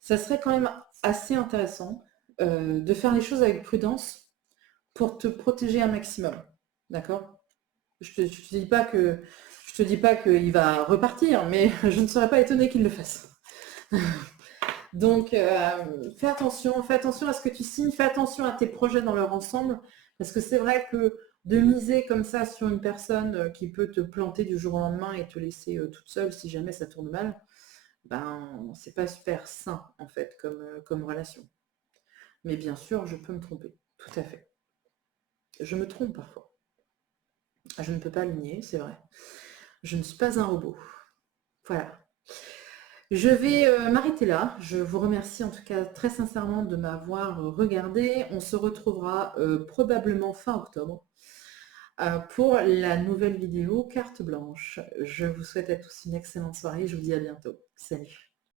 Ça serait quand même assez intéressant de faire les choses avec prudence pour te protéger un maximum. D'accord? Je te dis pas qu'il va repartir, mais je ne serais pas étonnée qu'il le fasse. Donc, fais attention à ce que tu signes, fais attention à tes projets dans leur ensemble, parce que c'est vrai que de miser comme ça sur une personne qui peut te planter du jour au lendemain et te laisser toute seule si jamais ça tourne mal, ben c'est pas super sain en fait comme relation. Mais bien sûr, je peux me tromper, tout à fait. Je me trompe parfois. Je ne peux pas le nier, c'est vrai. Je ne suis pas un robot. Voilà. Je vais m'arrêter là. Je vous remercie en tout cas très sincèrement de m'avoir regardé. On se retrouvera probablement fin octobre pour la nouvelle vidéo carte blanche. Je vous souhaite à tous une excellente soirée. Je vous dis à bientôt. Salut.